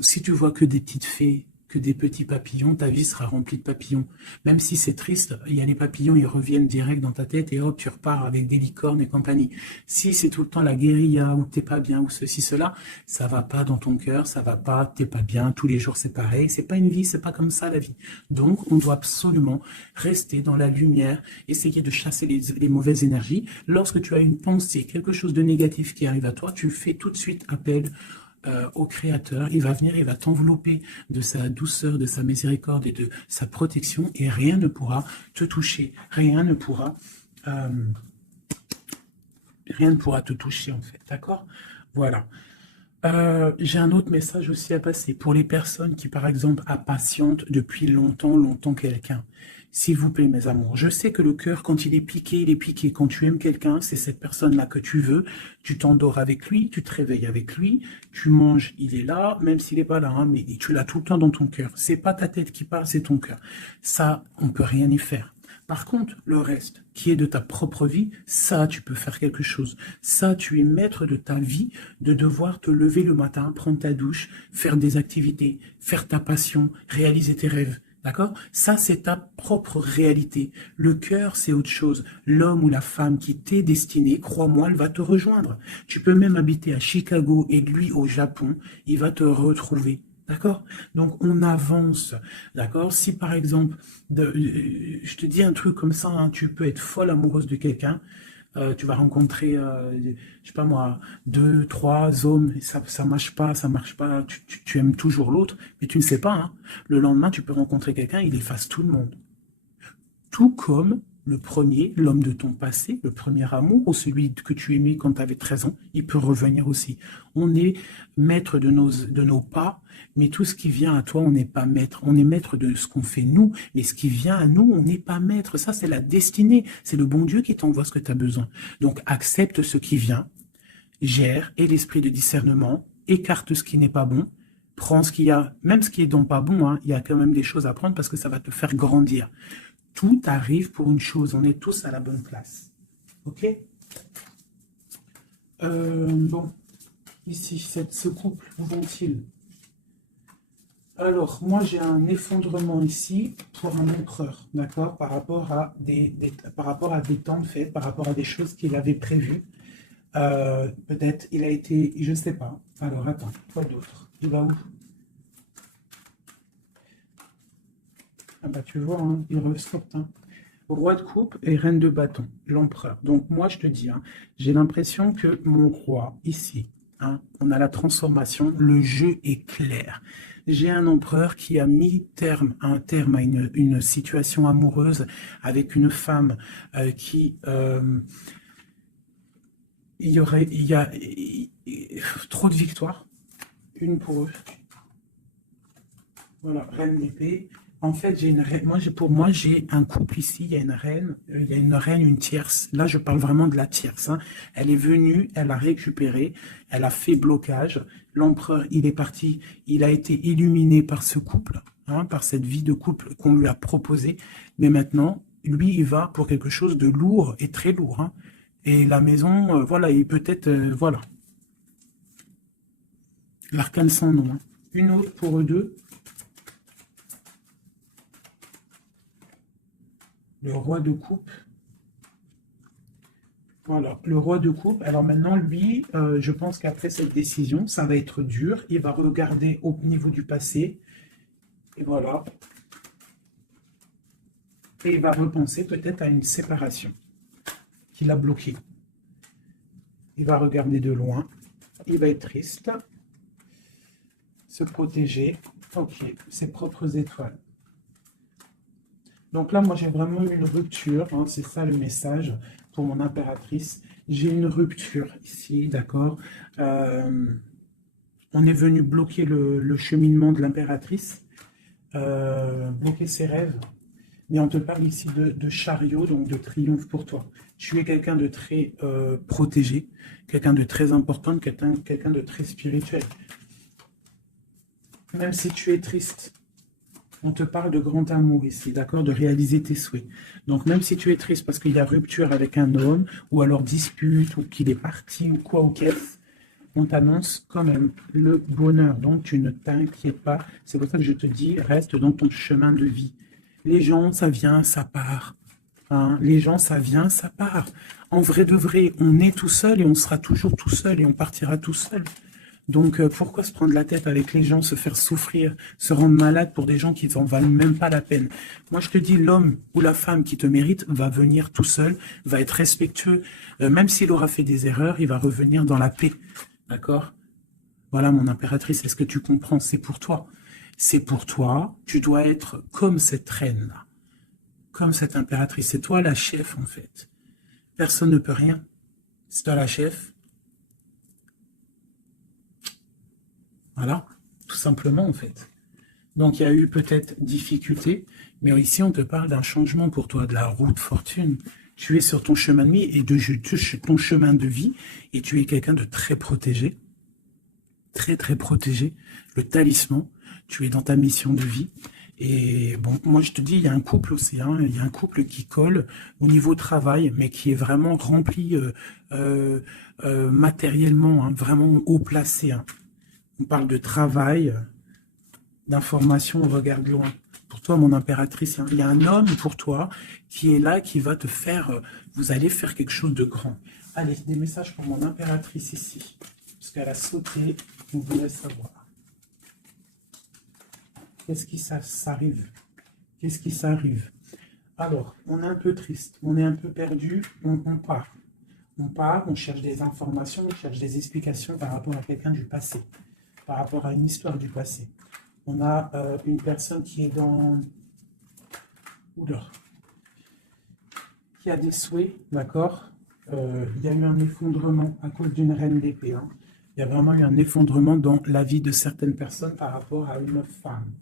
Si tu vois que des petites fées, que des petits papillons, ta vie sera remplie de papillons. Même si c'est triste, il y a les papillons, ils reviennent direct dans ta tête et hop, tu repars avec des licornes et compagnie. Si c'est tout le temps la guérilla, ou t'es pas bien, ou ceci, cela, ça va pas dans ton cœur, ça va pas, t'es pas bien, tous les jours c'est pareil, c'est pas une vie, c'est pas comme ça la vie. Donc, on doit absolument rester dans la lumière, essayer de chasser les mauvaises énergies. Lorsque tu as une pensée, quelque chose de négatif qui arrive à toi, tu fais tout de suite appel au Créateur, il va venir, il va t'envelopper de sa douceur, de sa miséricorde et de sa protection, et rien ne pourra te toucher, rien ne pourra te toucher en fait, d'accord? Voilà. J'ai un autre message aussi à passer pour les personnes qui, par exemple, impatientent depuis longtemps quelqu'un. S'il vous plaît, mes amours, je sais que le cœur, quand il est piqué, il est piqué. Quand tu aimes quelqu'un, c'est cette personne-là que tu veux. Tu t'endors avec lui, tu te réveilles avec lui, tu manges, il est là, même s'il n'est pas là, hein, mais tu l'as tout le temps dans ton cœur. C'est pas ta tête qui parle, c'est ton cœur. Ça, on peut rien y faire. Par contre, le reste, qui est de ta propre vie, ça, tu peux faire quelque chose. Ça, tu es maître de ta vie, de devoir te lever le matin, prendre ta douche, faire des activités, faire ta passion, réaliser tes rêves. D'accord? Ça, c'est ta propre réalité. Le cœur, c'est autre chose. L'homme ou la femme qui t'est destiné, crois-moi, elle va te rejoindre. Tu peux même habiter à Chicago et lui au Japon, il va te retrouver. D'accord? Donc, on avance. D'accord? Si, par exemple, je te dis un truc comme ça, hein, tu peux être folle amoureuse de quelqu'un, tu vas rencontrer, je sais pas moi, 2, 3 hommes, et ça marche pas, tu aimes toujours l'autre, mais tu ne sais pas, hein. Le lendemain, tu peux rencontrer quelqu'un, il efface tout le monde. Tout comme le premier, l'homme de ton passé, le premier amour, ou celui que tu aimais quand tu avais 13 ans, il peut revenir aussi. On est maître de nos pas, mais tout ce qui vient à toi, on n'est pas maître. On est maître de ce qu'on fait nous, mais ce qui vient à nous, on n'est pas maître. Ça, c'est la destinée. C'est le bon Dieu qui t'envoie ce que tu as besoin. Donc, accepte ce qui vient, gère, et l'esprit de discernement, écarte ce qui n'est pas bon, prends ce qu'il y a, même ce qui est donc pas bon, hein, il y a quand même des choses à prendre parce que ça va te faire grandir. Tout arrive pour une chose, on est tous à la bonne place. Ok? Bon, ici, ce couple, où vont-ils? Alors, moi, j'ai un effondrement ici pour un empereur, d'accord? Par rapport à par rapport à des temps de fête, par rapport à des choses qu'il avait prévues. Peut-être, il a été, je ne sais pas. Alors, attends, quoi d'autre? Il va où? Ah bah tu vois, hein, il ressortent. Hein. Roi de coupe et reine de bâton, l'empereur. Donc moi je te dis, hein, j'ai l'impression que mon roi, ici, hein, on a la transformation, le jeu est clair. J'ai un empereur qui a mis un terme à une situation amoureuse avec une femme qui... il y a trop de victoires, une pour eux. Voilà, reine d'épée, En fait, j'ai une reine. Pour moi, j'ai un couple ici. Il y a une reine, une tierce. Là, je parle vraiment de la tierce, hein. Elle est venue, elle a récupéré, elle a fait blocage. L'empereur, il est parti. Il a été illuminé par ce couple, hein, par cette vie de couple qu'on lui a proposée. Mais maintenant, lui, il va pour quelque chose de lourd et très lourd, hein. Et la maison, voilà, il peut-être, voilà, l'arcane sans nom, hein. Une autre pour eux deux. Le roi de coupe. Voilà, le roi de coupe. Alors maintenant, lui, je pense qu'après cette décision, ça va être dur. Il va regarder au niveau du passé. Et voilà. Et il va repenser peut-être à une séparation qui l'a bloqué. Il va regarder de loin. Il va être triste. Se protéger. Ok, ses propres étoiles. Donc là, moi, j'ai vraiment une rupture, hein, c'est ça le message pour mon impératrice. J'ai une rupture ici, d'accord. On est venu bloquer le cheminement de l'impératrice, bloquer ses rêves. Mais on te parle ici de chariot, donc de triomphe pour toi. Tu es quelqu'un de très protégé, quelqu'un de très important, quelqu'un de très spirituel. Même si tu es triste, on te parle de grand amour ici, d'accord, de réaliser tes souhaits. Donc même si tu es triste parce qu'il y a rupture avec un homme, ou alors dispute, ou qu'il est parti, ou quoi, ou qu'est-ce, on t'annonce quand même le bonheur. Donc tu ne t'inquiètes pas. C'est pour ça que je te dis, reste dans ton chemin de vie. Les gens, ça vient, ça part. Hein, les gens, ça vient, ça part. En vrai de vrai, on est tout seul et on sera toujours tout seul et on partira tout seul. Donc, pourquoi se prendre la tête avec les gens, se faire souffrir, se rendre malade pour des gens qui n'en valent même pas la peine? Moi, je te dis, l'homme ou la femme qui te mérite va venir tout seul, va être respectueux. Même s'il aura fait des erreurs, il va revenir dans la paix. D'accord? Voilà, mon impératrice, est-ce que tu comprends? C'est pour toi. C'est pour toi. Tu dois être comme cette reine-là. Comme cette impératrice. C'est toi la chef, en fait. Personne ne peut rien. C'est toi la chef. Voilà, tout simplement en fait. Donc il y a eu peut-être difficulté, mais ici on te parle d'un changement pour toi, de la roue de fortune. Tu es sur ton chemin de vie et ton chemin de vie, et tu es quelqu'un de très protégé, très très protégé. Le talisman, tu es dans ta mission de vie. Et bon, moi je te dis, il y a un couple aussi, hein, il y a un couple qui colle au niveau travail, mais qui est vraiment rempli matériellement, hein, vraiment haut placé, hein. On parle de travail, d'information, on regarde loin. Pour toi, mon impératrice, il y a un homme pour toi qui est là, qui va te faire, vous allez faire quelque chose de grand. Allez, des messages pour mon impératrice ici, parce qu'elle a sauté, vous voulez savoir. Qu'est-ce qui s'arrive? Qu'est-ce qui s'arrive? Alors, on est un peu triste, on est un peu perdu, on part. On part, on cherche des informations, on cherche des explications par rapport à quelqu'un du passé, par rapport à une histoire du passé. On a une personne qui est dans... Oula. Qui a des souhaits, d'accord. Il y a eu un effondrement à cause d'une reine d'épée, hein. Il y a vraiment eu un effondrement dans la vie de certaines personnes par rapport à une femme.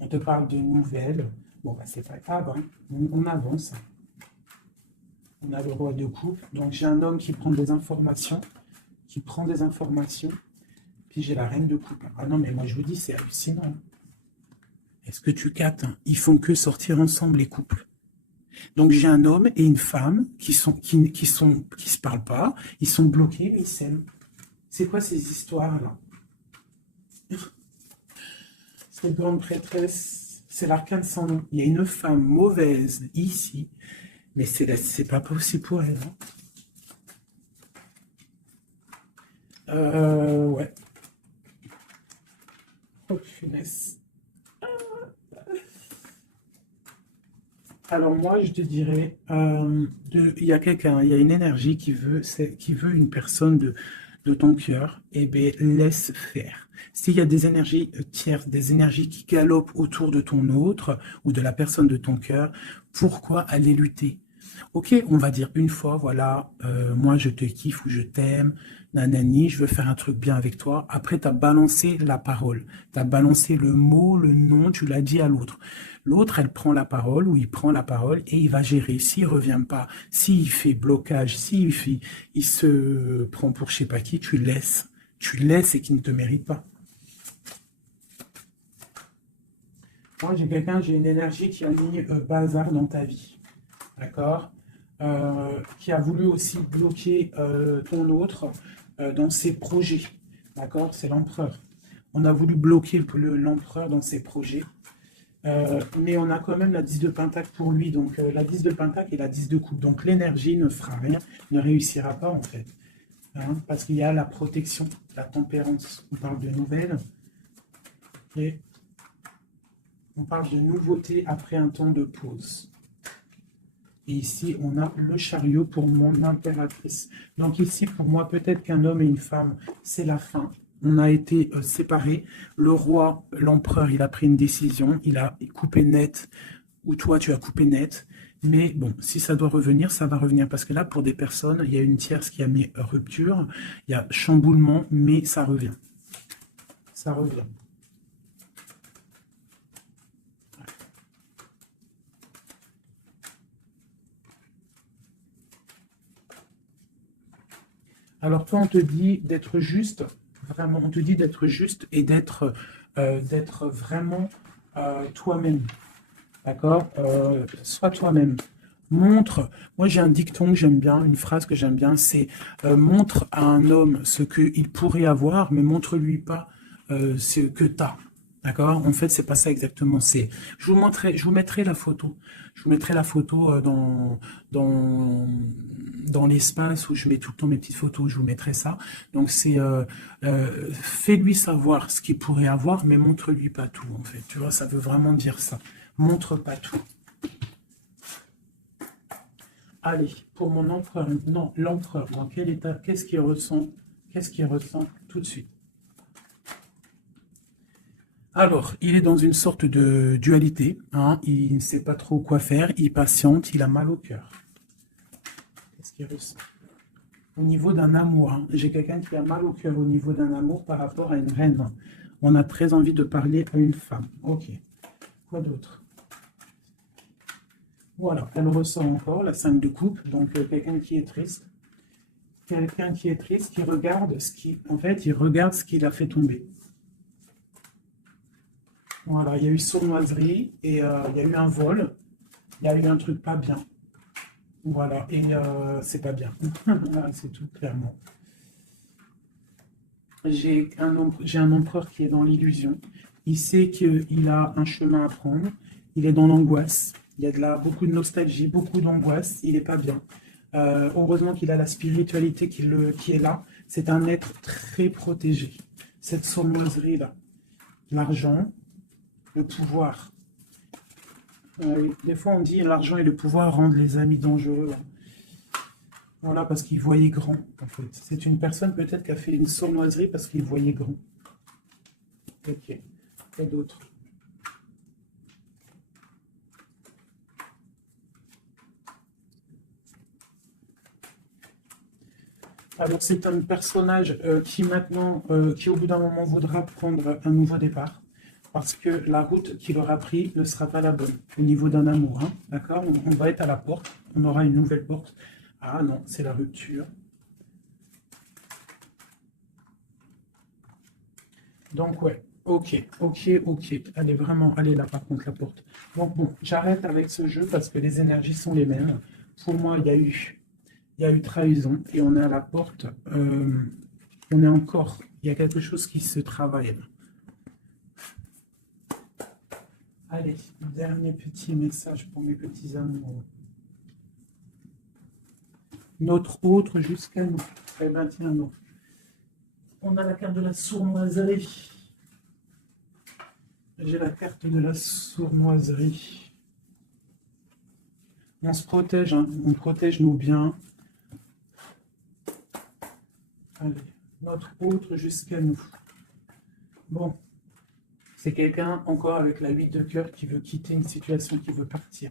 On te parle de nouvelles. Bon, bah, c'est pas grave, hein. On avance. On a le roi de coupe. Donc, j'ai un homme qui prend des informations. Puis, j'ai la reine de coupe. Ah non, mais moi, je vous dis, c'est hallucinant. Est-ce que tu captes, hein? Ils font que sortir ensemble, les couples. Donc, j'ai un homme et une femme qui se parlent pas. Ils sont bloqués, mais ils s'aiment. C'est quoi ces histoires-là? Cette grande prêtresse, c'est l'arcane sans nom. Il y a une femme mauvaise ici, mais c'est pas possible pour elle, hein. Ouais. Oh, finesse. Alors moi, je te dirais, il y a quelqu'un, il y a une énergie qui veut une personne de ton cœur, eh bien, laisse faire. S'il y a des énergies tierces, des énergies qui galopent autour de ton autre ou de la personne de ton cœur, pourquoi aller lutter? Ok, on va dire une fois, voilà, moi je te kiffe ou je t'aime, nanani, je veux faire un truc bien avec toi. Après, tu as balancé la parole. Tu as balancé le mot, le nom, tu l'as dit à l'autre. L'autre, elle prend la parole ou il prend la parole et il va gérer. S'il revient pas, s'il fait blocage, il se prend pour je sais pas qui, tu laisses. Tu laisses et qui ne te mérite pas. Moi, j'ai une énergie qui a mis bazar dans ta vie. D'accord? Qui a voulu aussi bloquer ton autre dans ses projets. D'accord? C'est l'empereur. On a voulu bloquer l'empereur dans ses projets. Mais on a quand même la 10 de pentacle pour lui. Donc la 10 de pentacle et la 10 de coupe. Donc l'énergie ne fera rien, ne réussira pas en fait. Hein, parce qu'il y a la protection, la tempérance. On parle de nouvelles. Et on parle de nouveauté après un temps de pause. Et ici, on a le chariot pour mon impératrice. Donc ici, pour moi, peut-être qu'un homme et une femme, c'est la fin. On a été séparés. Le roi, l'empereur, il a pris une décision. Il a coupé net, ou toi, tu as coupé net. Mais bon, si ça doit revenir, ça va revenir. Parce que là, pour des personnes, il y a une tierce qui a mis rupture. Il y a chamboulement, mais ça revient. Ça revient. Alors toi, on te dit d'être juste, vraiment, on te dit d'être juste et d'être vraiment toi-même. D'accord? Sois toi-même. Montre, moi j'ai un dicton que j'aime bien, une phrase que j'aime bien, c'est montre à un homme ce qu'il pourrait avoir, mais montre-lui pas ce que tu as. D'accord? En fait, c'est pas ça exactement. Je vous mettrai la photo. Je vous mettrai la photo dans l'espace où je mets tout le temps mes petites photos. Je vous mettrai ça. Donc c'est fais-lui savoir ce qu'il pourrait avoir, mais montre-lui pas tout. En fait, tu vois, ça veut vraiment dire ça. Montre pas tout. Allez, pour mon empereur, non, l'empereur, dans quel état, qu'est-ce qu'il ressent? Qu'est-ce qu'il ressent tout de suite? Alors, il est dans une sorte de dualité, hein, il ne sait pas trop quoi faire, il patiente, il a mal au cœur. Qu'est-ce qu'il ressent? Au niveau d'un amour, hein, j'ai quelqu'un qui a mal au cœur au niveau d'un amour par rapport à une reine. On a très envie de parler à une femme. Ok. Quoi d'autre? Voilà, elle ressent encore la 5 de coupe, donc quelqu'un qui est triste. Quelqu'un qui est triste, qui regarde en fait, il regarde ce qu'il a fait tomber. Voilà, il y a eu sournoiserie et il y a eu un vol. Il y a eu un truc pas bien. Voilà, et c'est pas bien. C'est tout, clairement. J'ai un empereur qui est dans l'illusion. Il sait qu'il a un chemin à prendre. Il est dans l'angoisse. Il y a beaucoup de nostalgie, beaucoup d'angoisse. Il n'est pas bien. Heureusement qu'il a la spiritualité qui est là. C'est un être très protégé. Cette sournoiserie-là. L'argent, le pouvoir. Des fois, on dit l'argent et le pouvoir rendent les amis dangereux. Voilà, parce qu'il voyait grand, en fait. C'est une personne peut-être qui a fait une sournoiserie parce qu'il voyait grand. Ok. Et d'autres. Alors, c'est un personnage qui maintenant, qui au bout d'un moment voudra prendre un nouveau départ. Parce que la route qu'il aura prise ne sera pas la bonne au niveau d'un amour. Hein, d'accord? On va être à la porte. On aura une nouvelle porte. Ah non, c'est la rupture. Donc ouais, ok. Elle est vraiment, elle est là par contre la porte. Donc bon, j'arrête avec ce jeu parce que les énergies sont les mêmes. Pour moi, il y a eu trahison et on est à la porte. On est encore, il y a quelque chose qui se travaille. Allez, dernier petit message pour mes petits amours. Notre autre jusqu'à nous. Eh bien, tiens, non. On a la carte de la sournoiserie. J'ai la carte de la sournoiserie. On se protège, hein. On protège nos biens. Allez, notre autre jusqu'à nous. Bon, c'est quelqu'un encore avec la 8 de cœur qui veut quitter une situation, qui veut partir.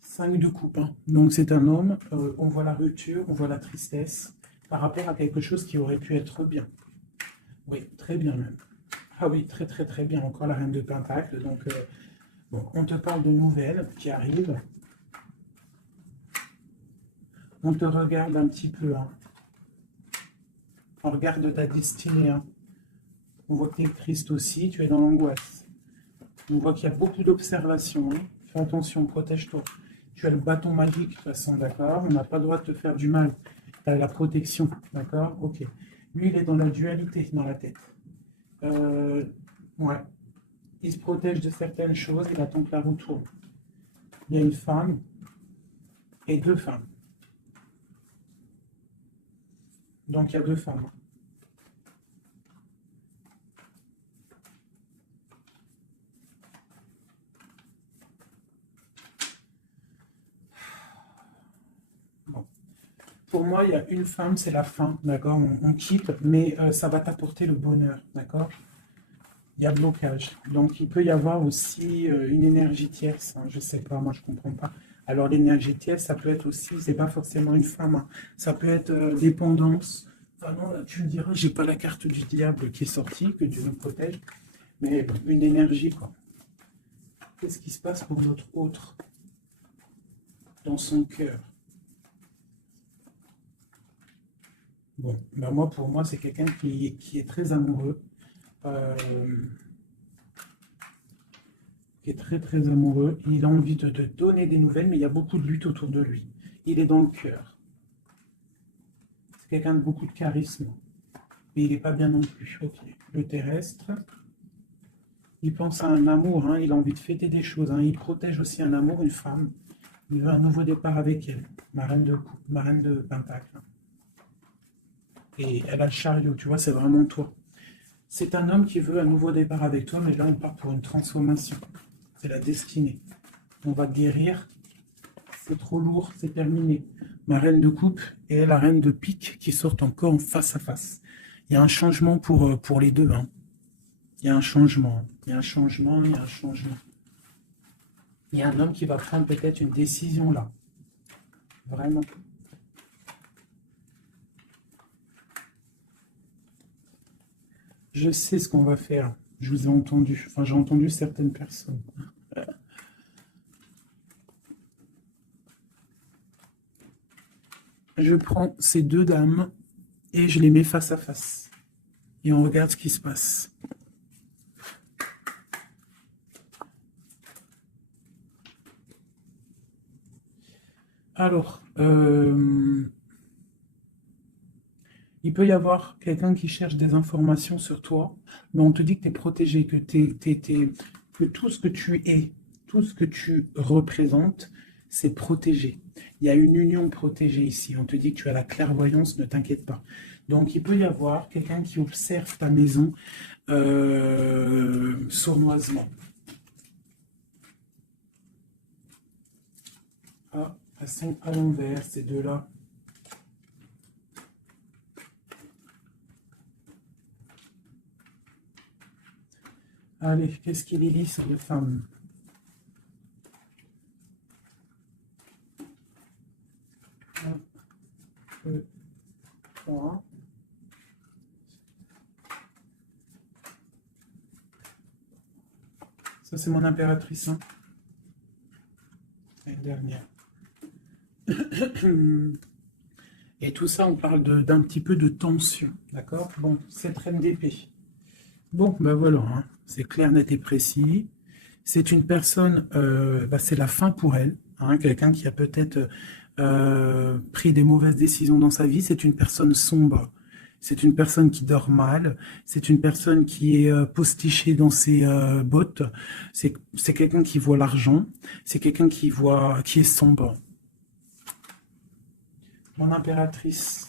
5 de coupe, hein. Donc c'est un homme, on voit la rupture, on voit la tristesse. par rapport à quelque chose qui aurait pu être bien. Oui, très bien même. Ah oui, très très très bien. Encore la reine de Pentacle. Donc, bon, on te parle de nouvelles qui arrivent. On te regarde un petit peu. Hein. On regarde ta destinée. Hein. On voit que tu es triste aussi, tu es dans l'angoisse. On voit qu'il y a beaucoup d'observations. Hein. Fais attention, protège-toi. Tu as le bâton magique, de toute façon, d'accord? On n'a pas le droit de te faire du mal. Tu as la protection, d'accord? Ok. Lui, il est dans la dualité, dans la tête. Ouais. Il se protège de certaines choses, il attend que la roue tourne. Il y a une femme et deux femmes. Donc, il y a deux femmes. Bon. Pour moi, il y a une femme, c'est la fin, d'accord? On quitte, mais ça va t'apporter le bonheur, d'accord? Il y a blocage. Donc, il peut y avoir aussi une énergie tierce. Hein, je ne sais pas, moi, je ne comprends pas. Alors, l'énergie tierce, ça peut être aussi, c'est pas forcément une femme. Hein. Ça peut être dépendance. Enfin, non, là, tu me diras, j'ai pas la carte du diable qui est sortie, que Dieu nous protège. Mais une énergie, quoi. Qu'est-ce qui se passe pour notre autre dans son cœur? Bon, ben moi, pour moi, c'est quelqu'un qui est très amoureux. Euh, qui est très très amoureux. Il a envie de te donner des nouvelles, mais il y a beaucoup de lutte autour de lui. Il est dans le cœur. C'est quelqu'un de beaucoup de charisme. Mais il n'est pas bien non plus. Ok. Le terrestre. Il pense à un amour. Hein. Il a envie de fêter des choses. Hein. Il protège aussi un amour, une femme. Il veut un nouveau départ avec elle. Ma reine de Pentacle. Et elle a le chariot. Tu vois, c'est vraiment toi. C'est un homme qui veut un nouveau départ avec toi, mais là, on part pour une transformation. C'est la destinée. On va guérir. C'est trop lourd, c'est terminé. Ma reine de coupe et la reine de pique qui sortent encore en face à face. Il y a un changement pour les deux. Hein. Il y a un changement. Il y a un changement, il y a un changement. Il y a un homme qui va prendre peut-être une décision là. Vraiment. Je sais ce qu'on va faire. Je vous ai entendu. Enfin, j'ai entendu certaines personnes. Je prends ces deux dames et je les mets face à face. Et on regarde ce qui se passe. Alors, il peut y avoir quelqu'un qui cherche des informations sur toi, mais on te dit que tu es protégé, que tout ce que tu es, tout ce que tu représentes, c'est protégé. Il y a une union protégée ici. On te dit que tu as la clairvoyance, ne t'inquiète pas. Donc, il peut y avoir quelqu'un qui observe ta maison sournoisement. Ah, elles sont à l'envers, ces deux-là. Allez, qu'est-ce qu'il est lisse, les femmes? Un, deux, trois. Ça, c'est mon impératrice. Hein. Et une dernière. Et tout ça, on parle d'un petit peu de tension. D'accord? Bon, cette reine d'épée. Bon, ben voilà, hein. C'est clair, net et précis. C'est une personne, c'est la fin pour elle. Hein, quelqu'un qui a peut-être pris des mauvaises décisions dans sa vie. C'est une personne sombre. C'est une personne qui dort mal. C'est une personne qui est postichée dans ses bottes. C'est quelqu'un qui voit l'argent. C'est quelqu'un qui est sombre. Mon impératrice.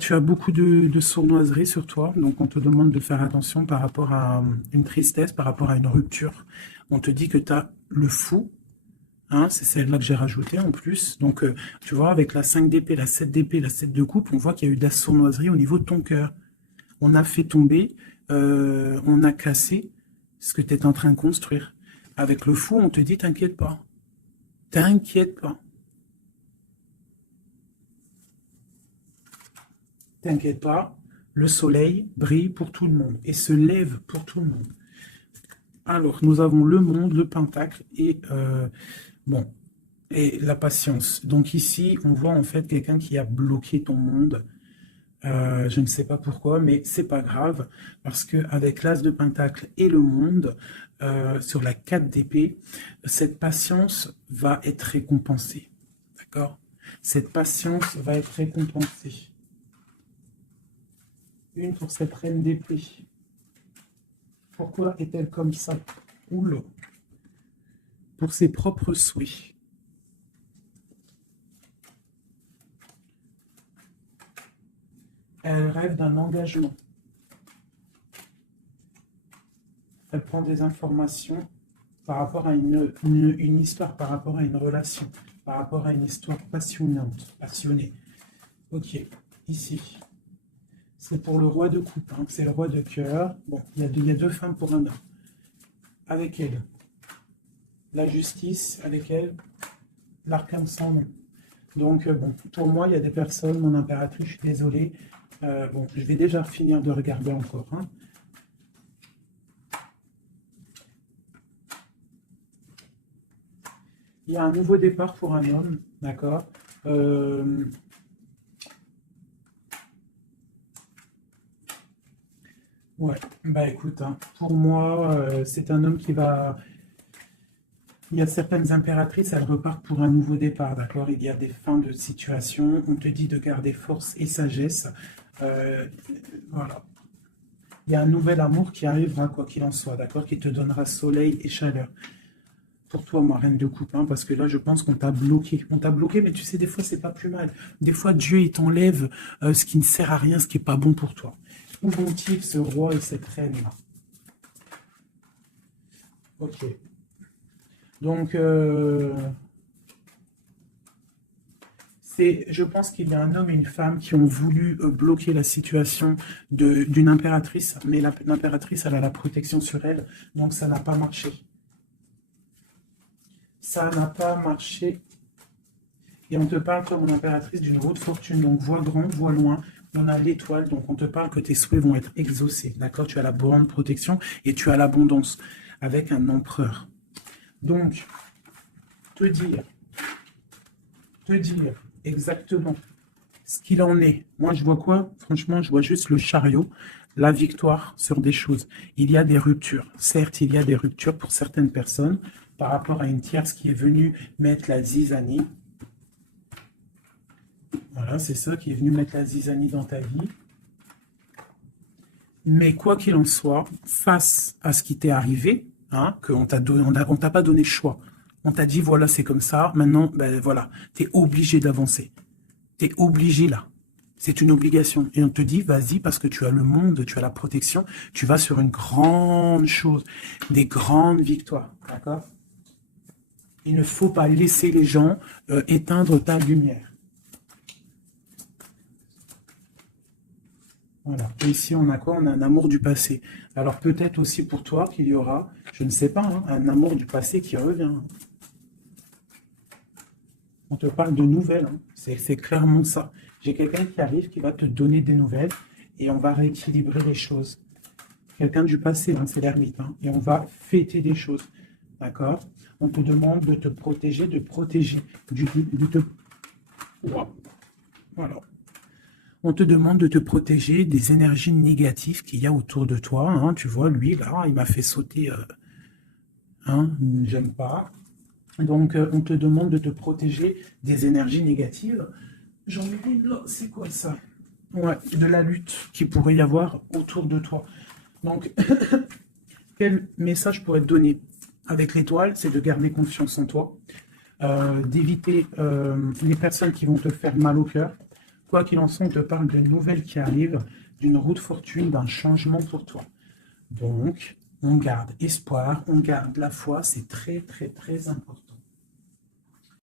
Tu as beaucoup de sournoiserie sur toi, donc on te demande de faire attention par rapport à une tristesse, par rapport à une rupture. On te dit que tu as le fou, hein, c'est celle-là que j'ai rajoutée en plus. Donc, tu vois, avec la 5 d'épée, la 7 d'épée, la 7 de coupe, on voit qu'il y a eu de la sournoiserie au niveau de ton cœur. On a fait tomber, on a cassé ce que tu es en train de construire. Avec le fou, on te dit, t'inquiète pas. T'inquiète pas. T'inquiète pas, le soleil brille pour tout le monde et se lève pour tout le monde. Alors, nous avons le monde, le pentacle et, bon, et la patience. Donc ici, on voit en fait quelqu'un qui a bloqué ton monde. Je ne sais pas pourquoi, mais c'est pas grave, parce que avec l'as de pentacle et le monde, sur la 4 d'épée, cette patience va être récompensée. D'accord? Cette patience va être récompensée. Une pour cette reine d'épée. Pourquoi est-elle comme ça? Oula. Pour ses propres souhaits. Elle rêve d'un engagement. Elle prend des informations par rapport à une histoire, par rapport à une relation, par rapport à une histoire passionnante, passionnée. Ok, ici. C'est pour le roi de coupe, hein. C'est le roi de cœur. Bon, il y a deux femmes pour un homme. Avec elle, la justice, avec elle, l'arcane sans nom. Donc, bon, pour moi, il y a des personnes, mon impératrice, je suis désolé. Bon, je vais déjà finir de regarder encore, hein. Il y a un nouveau départ pour un homme, d'accord? Ouais, bah écoute, hein, pour moi, c'est un homme qui va... Il y a certaines impératrices, elles repartent pour un nouveau départ, d'accord? Il y a des fins de situation, on te dit de garder force et sagesse. Voilà. Il y a un nouvel amour qui arrivera, quoi qu'il en soit, d'accord? Qui te donnera soleil et chaleur. Pour toi, ma reine de coupe, hein, parce que là, je pense qu'on t'a bloqué. On t'a bloqué, mais tu sais, des fois, c'est pas plus mal. Des fois, Dieu, il t'enlève ce qui ne sert à rien, ce qui n'est pas bon pour toi. Où vont-ils, ce roi et cette reine-là? Ok. Donc, je pense qu'il y a un homme et une femme qui ont voulu bloquer la situation d'une impératrice, mais l'impératrice, elle a la protection sur elle, donc ça n'a pas marché. Ça n'a pas marché. Et on te parle comme une impératrice d'une roue de fortune, donc vois grand, vois loin. On a l'étoile, donc on te parle que tes souhaits vont être exaucés, d'accord? Tu as la bonne protection et tu as l'abondance avec un empereur. Donc, te dire exactement ce qu'il en est. Moi, je vois quoi? Franchement, je vois juste le chariot, la victoire sur des choses. Il y a des ruptures. Certes, il y a des ruptures pour certaines personnes par rapport à une tierce qui est venue mettre la zizanie. Voilà, c'est ça qui est venu mettre la zizanie dans ta vie. Mais quoi qu'il en soit, face à ce qui t'est arrivé, hein, on t'a pas donné le choix. On t'a dit, voilà, c'est comme ça. Maintenant, ben voilà, tu es obligé d'avancer. Tu es obligé là. C'est une obligation. Et on te dit, vas-y, parce que tu as le monde, tu as la protection, tu vas sur une grande chose, des grandes victoires. D'accord? Il ne faut pas laisser les gens éteindre ta lumière. Voilà. Et ici, on a quoi? On a un amour du passé. Alors peut-être aussi pour toi qu'il y aura, je ne sais pas, hein, un amour du passé qui revient. On te parle de nouvelles, hein. C'est clairement ça. J'ai quelqu'un qui arrive, qui va te donner des nouvelles et on va rééquilibrer les choses. Quelqu'un du passé, hein, c'est l'ermite, hein, et on va fêter des choses. D'accord? On te demande de te protéger, Voilà. On te demande de te protéger des énergies négatives qu'il y a autour de toi. Hein. Tu vois, lui, là, il m'a fait sauter. Hein, j'aime pas. Donc, on te demande de te protéger des énergies négatives. J'en ai une là, c'est quoi ça? Ouais, de la lutte qu'il pourrait y avoir autour de toi. Donc, quel message pourrait te donner avec l'étoile? C'est de garder confiance en toi, d'éviter les personnes qui vont te faire mal au cœur. Quoi qu'il en soit, on te parle de nouvelles qui arrivent, d'une roue de fortune, d'un changement pour toi. Donc, on garde espoir, on garde la foi, c'est très, très, très important.